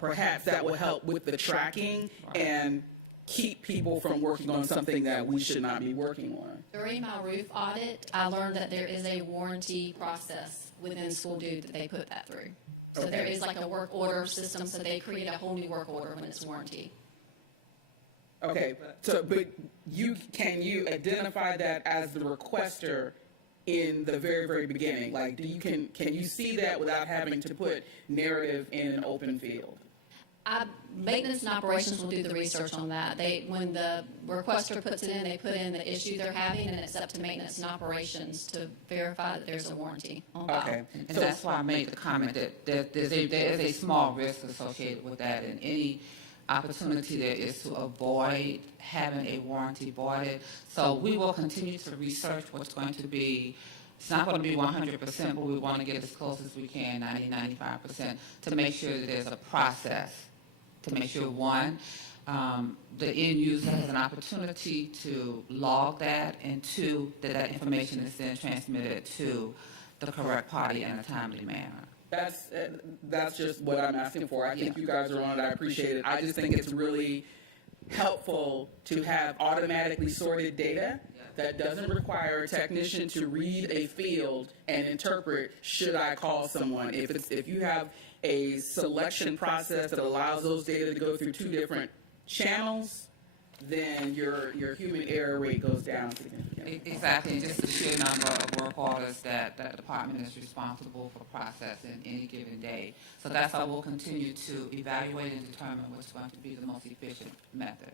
Perhaps that will help with the tracking and keep people from working on something that we should not be working on. During my roof audit, I learned that there is a warranty process within School Due that they put that through. So there Okay. is like a work order system, so they create a whole new work order when it's warranty. Okay, so, but can you identify that as the requester in the very, very beginning? Like, can you see that without having to put narrative in an open field? Maintenance and operations will do the research on that. When the requester puts it in, they put in the issue they're having, and it's up to maintenance and operations to verify that there's a warranty on file. Okay. And that's why I made the comment that there is a small risk associated with that, and any opportunity there is to avoid having a warranty voided. So we will continue to research what's going to be. It's not going to be 100%, but we want to get as close as we can, 95%, to make sure that there's a process, to make sure, one, the end user has an opportunity to log that, and two, that information is then transmitted to the correct party in a timely manner. That's just what I'm asking for. I think you guys are on it. I appreciate it. I just think it's really helpful to have automatically sorted data that doesn't require a technician to read a field and interpret, should I call someone? If you have a selection process that allows those data to go through two different channels, then your human error rate goes down significantly. Exactly, and just the sheer number of work orders that the department is responsible for processing any given day. So that's how we'll continue to evaluate and determine what's going to be the most efficient method.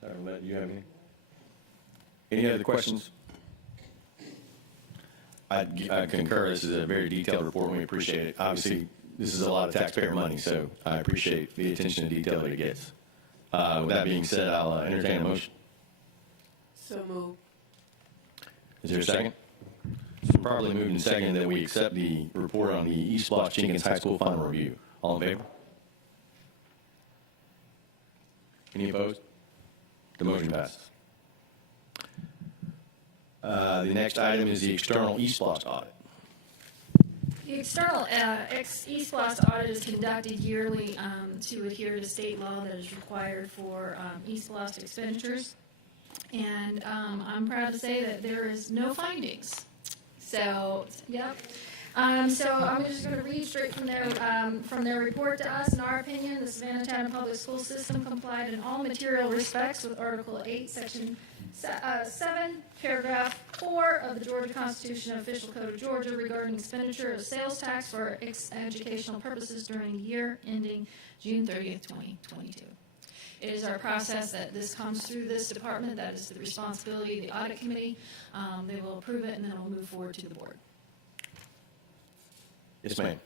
Dr. You have any other questions? I concur. This is a very detailed report, and we appreciate it. Obviously, this is a lot of taxpayer money, so I appreciate the attention to detail that it gets. With that being said, I'll entertain a motion. So moved. Is there a second? It's properly moved and seconded that we accept the report on the East Bluff Jenkins High School final review. All in favor? Any opposed? The motion passes. The next item is the external East Bluff audit. The external East Bluff audit is conducted yearly to adhere to state law that is required for East Bluff expenditures. And I'm proud to say that there is no findings. So, yep. So I'm just going to read straight from their report to us. In our opinion, the Savannah Town Public School System complied in all material respects with Article 8, Section 7, Paragraph 4 of the Georgia Constitution Official Code of Georgia regarding expenditure of sales tax for educational purposes during the year ending June 30th, 2022. It is our process that this comes through this department. That is the responsibility of the audit committee. They will approve it, and then it will move forward to the board. Yes, ma'am.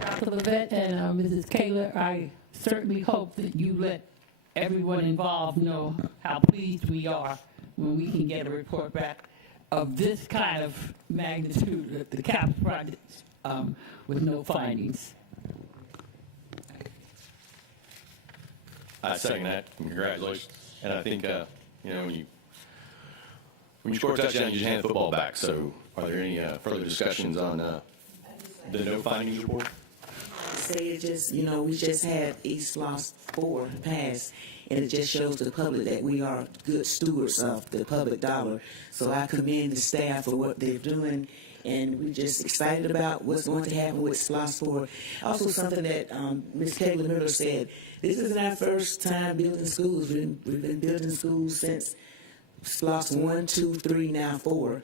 Dr. Levette and Mrs. Kaler, I certainly hope that you let everyone involved know how pleased we are when we can get a report back of this kind of magnitude, the CAPS project, with no findings. I second that. Congratulations. And I think, when you score a touchdown, you just hand the football back. So are there any further discussions on the no findings report? Say it just, we just had East Lost 4 pass, and it just shows the public that we are good stewards of the public dollar. So I commend the staff for what they're doing, and we're just excited about what's going to happen with SLOSS 4. Also, something that Ms. Kayla Miller said, this isn't our first time building schools. We've been building schools since SLOSS 1, 2, 3, now 4.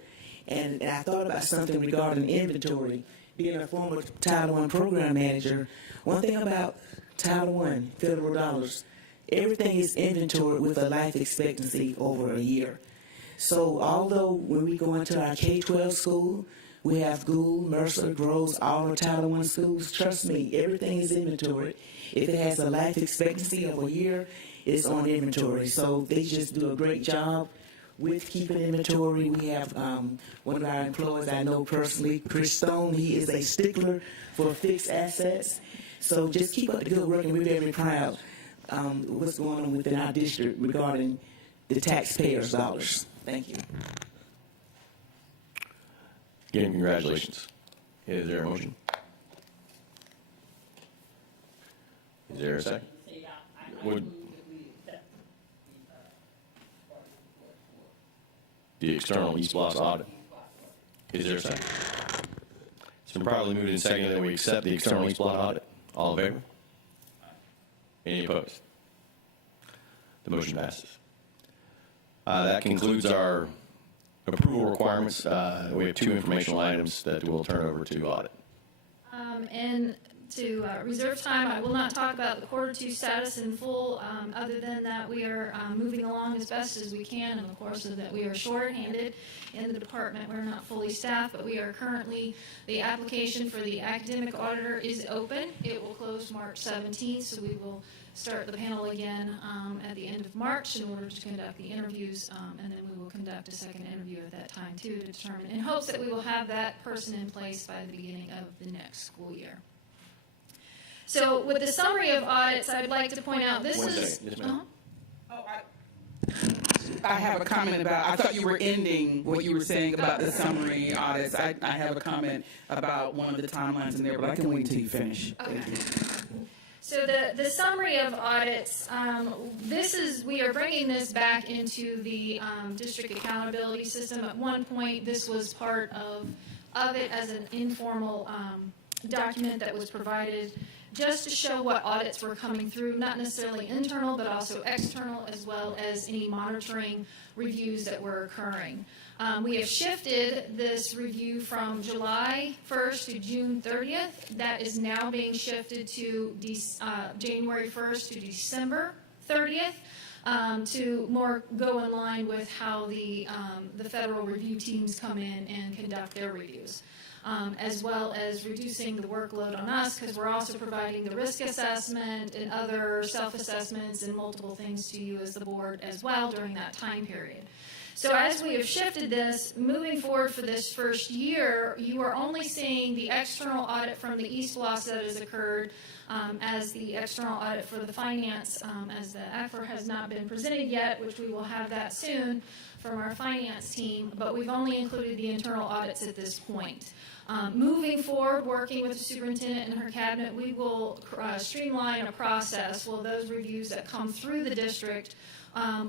And I thought about something regarding inventory. Being a former Title I program manager, one thing about Title I federal dollars, everything is inventoried with a life expectancy over a year. So although when we go into our K-12 school, we have Gould, Mercer, Groves, all our Title I schools, trust me, everything is inventoried. If it has a life expectancy of a year, it's on inventory. So they just do a great job with keeping inventory. We have one of our employees I know personally, Chris Stone. He is a stickler for fixed assets. So just keep up the good work, and we're very proud what's going on within our district regarding the taxpayers' dollars. Thank you. Again, congratulations. Is there a motion? Is there a second? The external East Bluff audit. Is there a second? It's been probably moved and seconded that we accept the external lease block audit. All in favor? Any opposed? The motion passes. That concludes our approval requirements. We have 2 informational items that we'll turn over to audit. And to reserve time, I will not talk about the quarter 2 status in full, other than that we are moving along as best as we can, and of course that we are short-handed in the department. We're not fully staffed, but we are currently, the application for the academic auditor is open. It will close March 17th, so we will start the panel again at the end of March in order to conduct the interviews, and then we will conduct a second interview at that time too, to determine, in hopes that we will have that person in place by the beginning of the next school year. So with the summary of audits, I'd like to point out, this is... Yes, ma'am. I have a comment about, I thought you were ending what you were saying about the summary audits. I have a comment about one of the timelines in there, but I can wait until you finish. Okay. So the summary of audits, we are bringing this back into the district accountability system. At one point, this was part of it as an informal document that was provided just to show what audits were coming through, not necessarily internal, but also external, as well as any monitoring reviews that were occurring. We have shifted this review from July 1st to June 30th. That is now being shifted to January 1st to December 30th, to more go in line with how the federal review teams come in and conduct their reviews. As well as reducing the workload on us, because we're also providing the risk assessment and other self-assessments and multiple things to you as the board as well during that time period. So as we have shifted this, moving forward for this first year, you are only seeing the external audit from the East loss that has occurred as the external audit for the finance, as the ACFR has not been presented yet, which we will have that soon from our finance team, but we've only included the internal audits at this point. Moving forward, working with the superintendent and her cabinet, we will streamline a process. Well, those reviews that come through the district,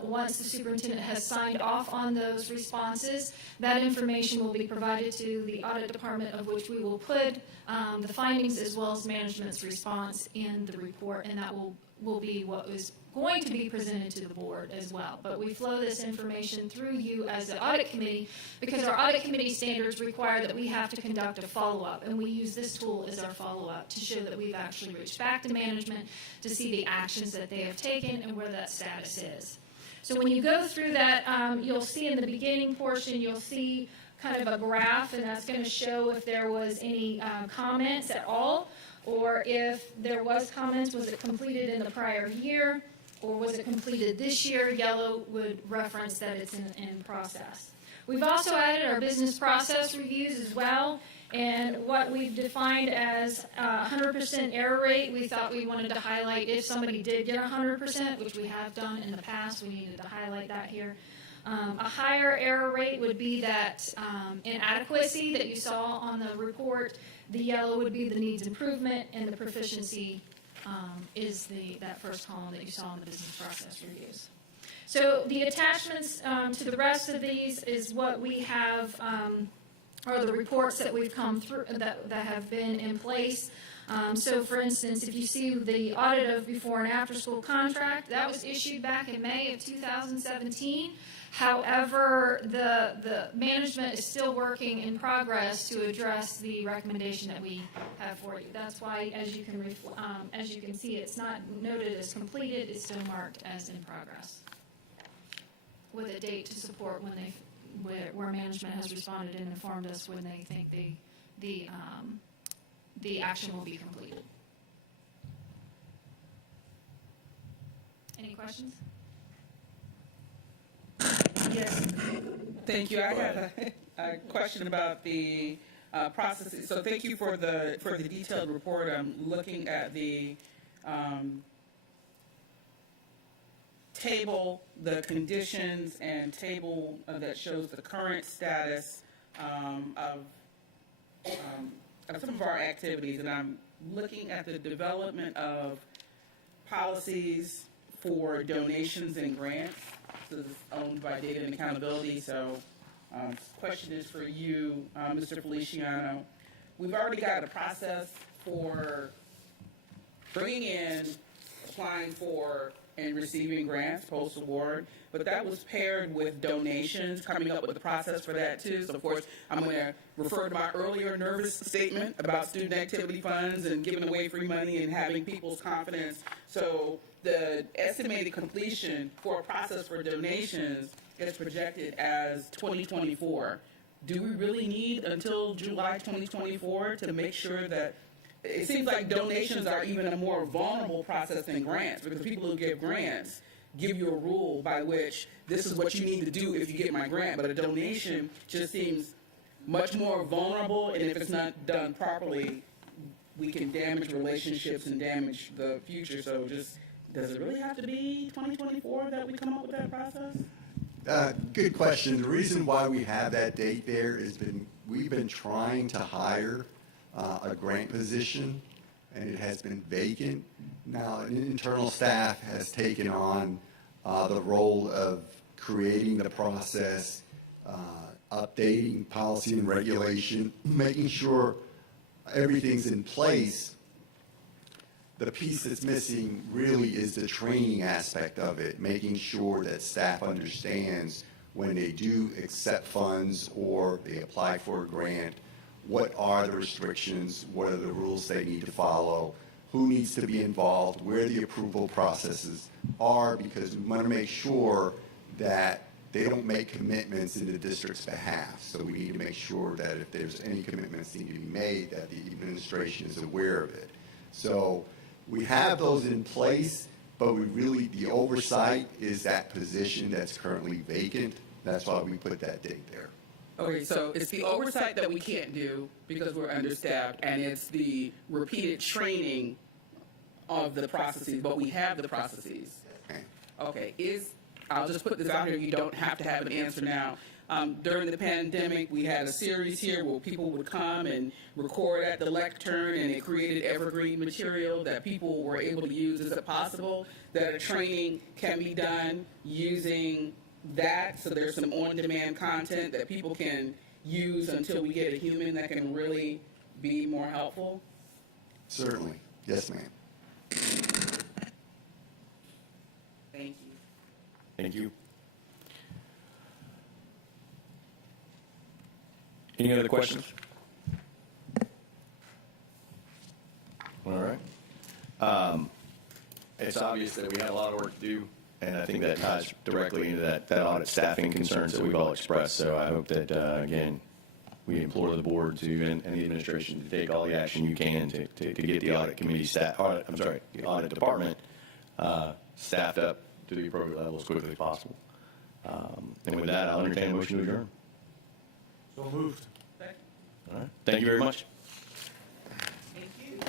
once the superintendent has signed off on those responses, that information will be provided to the audit department, of which we will put the findings as well as management's response in the report, and that will be what is going to be presented to the board as well. But we flow this information through you as the audit committee, because our audit committee standards require that we have to conduct a follow-up, and we use this tool as our follow-up to show that we've actually reached back to management to see the actions that they have taken and where that status is. So when you go through that, you'll see in the beginning portion, you'll see kind of a graph, and that's going to show if there was any comments at all, or if there was comments, was it completed in the prior year, or was it completed this year? Yellow would reference that it's in process. We've also added our business process reviews as well, and what we've defined as 100% error rate, we thought we wanted to highlight if somebody did get 100%, which we have done in the past, we needed to highlight that here. A higher error rate would be that inadequacy that you saw on the report. The yellow would be the needs improvement, and the proficiency is that first column that you saw in the business process reviews. So the attachments to the rest of these is what we have, are the reports that we've come through that have been in place. So for instance, if you see the audit of before and after school contract, that was issued back in May of 2017. However, the management is still working in progress to address the recommendation that we have for you. That's why, as you can see, it's not noted as completed; it's still marked as in progress, with a date to support when where management has responded and informed us when they think the action will be completed. Any questions? Yes. Thank you. I have a question about the processes. So thank you for the detailed report. I'm looking at the table, the conditions, and table that shows the current status of some of our activities, and I'm looking at the development of policies for donations and grants. This is owned by Data and Accountability, so this question is for you, Mr. Feliciano. we've already got a process for bringing in, applying for, and receiving grants post-award, but that was paired with donations, coming up with a process for that too. So of course, I'm going to refer to my earlier nervous statement about student activity funds and giving away free money and having people's confidence. So the estimated completion for a process for donations is projected as 2024. Do we really need until July 2024 to make sure that it seems like donations are even a more vulnerable process than grants, because people who give grants give you a rule by which this is what you need to do if you get my grant, but a donation just seems much more vulnerable, and if it's not done properly, we can damage relationships and damage the future. So just, does it really have to be 2024 that we come up with that process? Good question. The reason why we have that date there is we've been trying to hire a grant position, and it has been vacant. Now, an internal staff has taken on the role of creating the process, updating policy and regulation, making sure everything's in place. The piece that's missing really is the training aspect of it, making sure that staff understands when they do accept funds or they apply for a grant, what are the restrictions, what are the rules they need to follow, who needs to be involved, where the approval processes are, because we want to make sure that they don't make commitments in the district's behalf. So we need to make sure that if there's any commitments need to be made, that the administration is aware of it. So we have those in place, but the oversight is that position that's currently vacant. That's why we put that date there. Okay, so it's the oversight that we can't do because we're understaffed, and it's the repeated training of the processes, but we have the processes. Okay, I'll just put this out here, you don't have to have an answer now. During the pandemic, we had a series here where people would come and record at the lectern, and it created evergreen material that people were able to use. Is it possible that a training can be done using that, so there's some on-demand content that people can use until we get a human that can really be more helpful? Certainly. Yes, ma'am. Thank you. Thank you. Any other questions? All right. It's obvious that we have a lot of work to do, and I think that ties directly into that audit staffing concerns that we've all expressed. So I hope that, again, we implore the board and the administration to take all the action you can to get the audit committee the audit department staffed up to the appropriate level as quickly as possible. And with that, I'll entertain a motion to adjourn. So moved. All right. Thank you very much. Thank you.